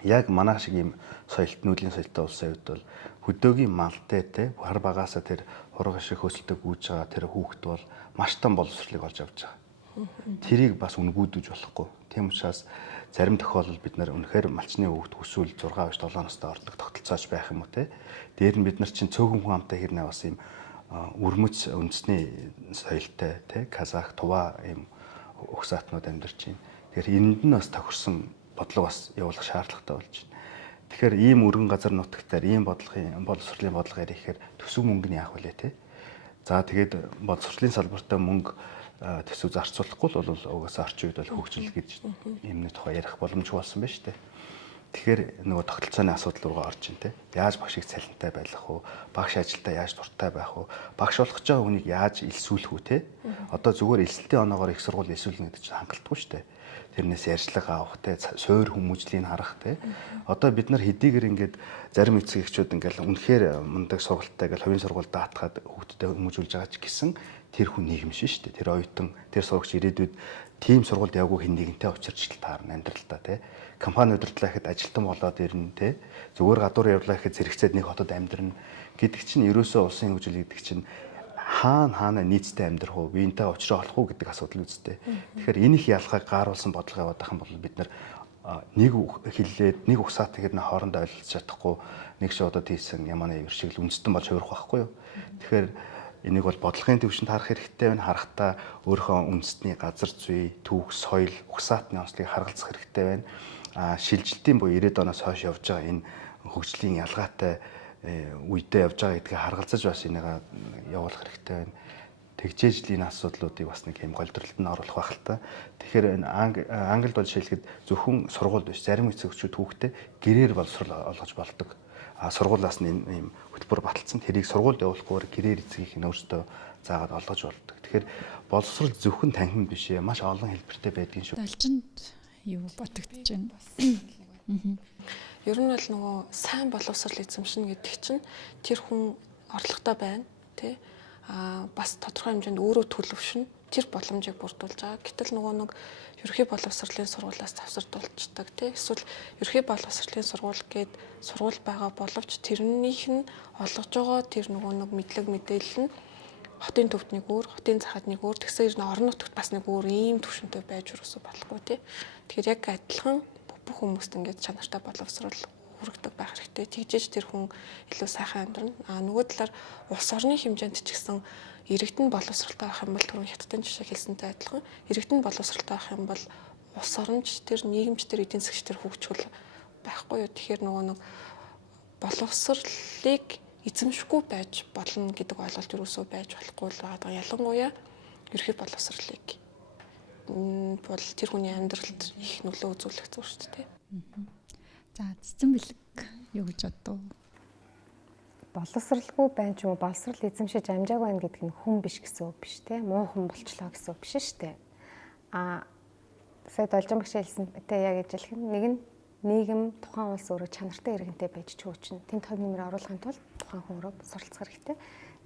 Яг манай шиг ийм соёлт нүүдлийн соёлтой улсын хувьд бол хөдөөгийн малтай те хар багаасаа тэр хурга шиг хөсөлтөг үүж байгаа тэр хүүхэд бол маш том боловсролыг олж авч байгаа. Тэрийг бас үнгүүдэж болохгүй. Тийм учраас зарим тохиолдолд бид нар үнэхээр малчны хүүхэд хүсвэл 6 биш 7 настай ордог тогтолцооч байх юм уу те. Дээр нь бид нар чинь цөөхөн хүн амтай хэрнээ бас ийм өрмөц үндэсний соёлтой те казах тува ийм өгсаатнууд амьдарч байна. Тэгэхээр энд нь бас тохирсон бодлого бас явуулах шаардлагатай болж байна. Тэгэхээр ийм өргөн газар нутагтаар ийм бодлогын боловсролын бодлого ирэхээр төсөв мөнгөний яах вүлээ те. За тэгээд боловсролын салбартаа мөнгө төсөв зарцуулахгүй бол угаасаа орчин үед бол хөгжил гэж юмны тухай ярих боломжгүй болсон байна шүү дээ. Тэгэхээр нөгөө тогтолцооны асуудал руугаа орж ин те. Яаж багшийг цалинтай байлгах уу? Багш ажилдаа яаж дуртай байх уу? Багш болгож байгаа хүнийг яаж элсүүлэх үү те? Одоо зүгээр элсэлтийн оноогоор их сургууль элсүүлнэ гэдэг чинь хангалтгүй шүү дээ. Тэрнээс ярьцлага авах те, суур хүмүүжлийг харах те. Одоо бид нар хэдийгээр ингээд зарим эцэг эхчүүд ингээд үнэхээр мундаг сургалттай гэж хувийн сургууль даатгаад хүүхдэд хүмүүжүүлж байгаа ч гэсэн тэр хүн нийгэм шүү дээ. Тэр оюутан, тэр сурагч ирээдүйд тийм сургуульд яваагүй хэн нэгэнтэй учирч таарна амьдралдаа те. Компани удирдлаа гэхэд ажилтан болоод ирнэ те. Зүгээр гадуур явлаа гэхэд зэрэгцээд нэг хотод амьдрна гэдэг чинь ерөөсөө улсын хөгжил гэдэг чинь хаана нийцтэй амьдрах уу, биентэй уулзрах олох уу гэдэг асуудал үүсдэг. Тэгэхээр энэ их ялгааг гааруулсан бодлого яваад байх юм бол бид нар нэг хиллээд нэг усаат хэрнээ хоорондоо ойлголцож чадахгүй нэг шуудад хийсэн ямааны шиг л үндэстэн болж хувирах байхгүй юу. Тэгэхээр энийг бол бодлогын төвшөнд харах хэрэгтэй байна. Харахтаа өөрийнхөө үндэстний газар зүй, түүх, соёл, усаатны онцлогийг харгалзах хэрэгтэй байна. Шилжилтийн буюу 90-ад оноос хойш явж байгаа энэ хөгжлийн ялгаатай үедээ явж байгаа гэдгийг харгалзаж бас энийг явуулах хэрэгтэй байна. Тэгжээжлийн асуудлуудыг бас нэг юм голдролд нь оруулах байх л та. Тэгэхээр энэ Англид бол жишээлхэд зөвхөн сургууль биш, зарим эцэг эхчүүд хүүхдээ гэрээр боловсрол олгож болдог. Сургуулиас нь ийм хөтөлбөр баталсан. Тэрийг сургуульд явуулахгүйгээр гэрээр эцгийг нь өөртөө заагаад олгож болдог. Тэгэхээр боловсрол зөвхөн танхим биш ээ, маш олон хэлбэртэй байдгийн шүү. Далжинд юу ботогдож байна. Ер нь бол нөгөө сайн боловсрол эзэмшнэ гэдэг чинь тэр хүн орлоготой байна тий. Бас тодорхой хэмжээнд өөрөө төлөвшнө. Тэр боломжийг бүрдүүлж байгаа. Гэтэл нөгөө нэг ерөнхий боловсролын сургуулиас завсардуулцдаг тий. Эсвэл ерөнхий боловсролын сургууль гээд сургууль байгаа боловч тэрнийх нь олгож байгаа тэр нөгөө нэг мэдлэг мэдээлэл нь хотын төвд нэг өөр, хотын захад нэг өөр, тэгсээр нь орон нутагт бас нэг өөр ийм төвшөнтэй байж юусоо болохгүй тий. Тэгэхээр яг адилхан бүх хүмүүст ингээд чанартай боловсрол хүргэдэг байх хэрэгтэй. Тэгжээж тэр хүн илүү сайхан амьдрна. Нөгөө талаар улс орны хэмжээнд ч гэсэн иргэдэн боловсралтай байх юм бол түрүүн хятадын жишээ хэлсэнтэй адилхан иргэдэн боловсралтай байх юм бол улс оронч тэр нийгэмч тэр эдийн засгч тэр хөгжил байхгүй юу. Тэгэхээр нөгөө нэг боловсролыг эзэмшгүй байж болно гэдэг ойлголт юусоо байж болохгүй л байгаа. Ялангуяа ерхий боловсролыг бол тэр хүний амьдралд их нөлөө үзүүлэх зүйл шүү дээ. За цэцэн бэлэг юу гэж бодов? Боловсралгүй байна ч юм уу, боловсрал эзэмшиж амжаагүй байна гэдэг нь хүн биш гэсэн үг биш те. Муу хүн болчлоо гэсэн үг биш шүү дээ. Сая Должин багш хэлсэн те яг ижил хэн нэг нь нийгэм тухайн улс өөрөө чанартай иргэнтэй байж чөөчнө. Тэнд хувь нэмэр оруулахын тулд тухайн хүн рүү суралцах хэрэгтэй.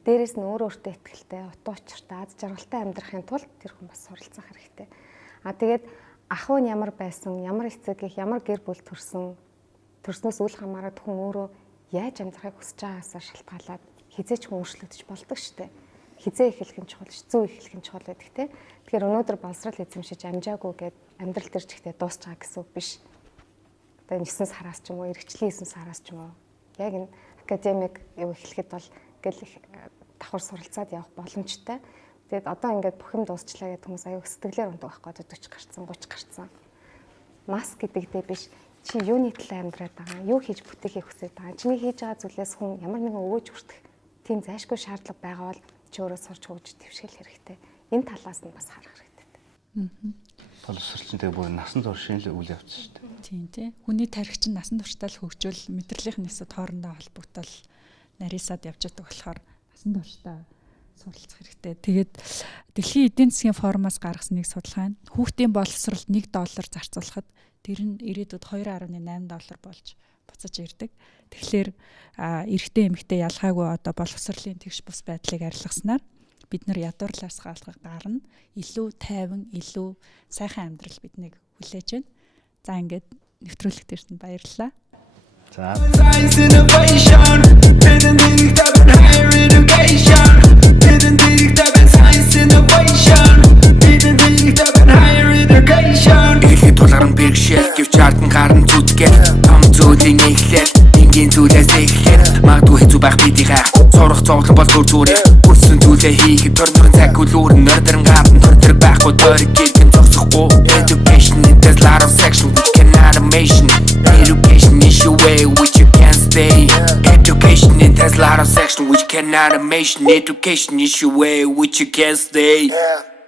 Дээрээс нь өөртөө ихтэй, утга учиртай, аз жаргалтай амьдрахын тулд тэр хүн бас суралцах хэрэгтэй. Тэгээд ахуй нь ямар байсан, ямар эцэг их, ямар гэр бүл төрснөөс үл хамааран хүн өөрөө яаж амьдрахыг хүсэж байгаасаа шалтгаалаад хизээч хүн өөрчлөгдөж болдог штеп. Хизээ эхлэх нь чухал ш, зүү эхлэх нь чухал байдаг те. Тэгэхээр өнөөдөр боловсрал эзэмшиж амжаагүй гэд амьдрал дээр ч ихтэй дуусч байгаа гэсэн үг биш. Одоо 9 сараас ч юм уу, эрхчлэн 9 сараас ч юм уу. Яг энэ академик юу эхлэхэд бол гэл давхар суралцаад явах боломжтой. Тэгээд одоо ингээд бүх юм дуусчлаа гэдэг хүмүүс аюу сэтгэлээр ундаг байхгүй 40 гарцсан 30 гарцсан. Маск гэдэгдээ биш чи юуны талаар амьдраад байгаа, юу хийж бүтээхийг хүсэж байгаа. Чиний хийж байгаа зүйлээс хүн ямар нэгэн өвөөж хүртэх тийм зайлшгүй шаардлага байгаа бол чи өөрөө сурч хөгж дэвшгэл хэрэгтэй. Энэ талаас нь бас харах хэрэгтэй. Боловсролчин тэгээ бүр насан турш шинэлэг үйл явц шүү дээ. Тийм тий. Хүний тархич нь насан туршдаа л хөгжөөл мэдрэлийн нийсэд хоорондоо холбогдол нарийсаад явж байгаа болохоор насан туршдаа суралцах хэрэгтэй. Тэгээд Дэлхийн эдийн засгийн форумаас гаргасан нэг судалгаа нь хүүхдийн боловсролд $1 зарцуулахад тэр нь ирээдүйд $2.8 болж буцаж ирдэг. Тэгэхээр эрэгтэй эмэгтэй ялгаагүй одоо боловсролын тэгш бус байдлыг арилгаснаар бид нар ядуурлаас гарна. Илүү тайван, илүү сайхан амьдрал биднийг хүлээж байна. За ингээд нэвтрүүлэгт ирсэнд баярлалаа. За тулгарн бэрхшээл гэвч ардан гарна зүтгээд том зүйлийн эхлэл энгийн зүйлээс эхлэх магадгүй хэцүү байх бидийгээ сурах зовлон бол зүгээр хүссэн зүйлээ хийхэд төр цаг үлүүр нөрдөрн гадна төр байхгүй тойрог гэрхэн зогсохгүй education there's a lot of section which can animation education is your way which you can stay education there's a lot of section which can animation education is your way which you can stay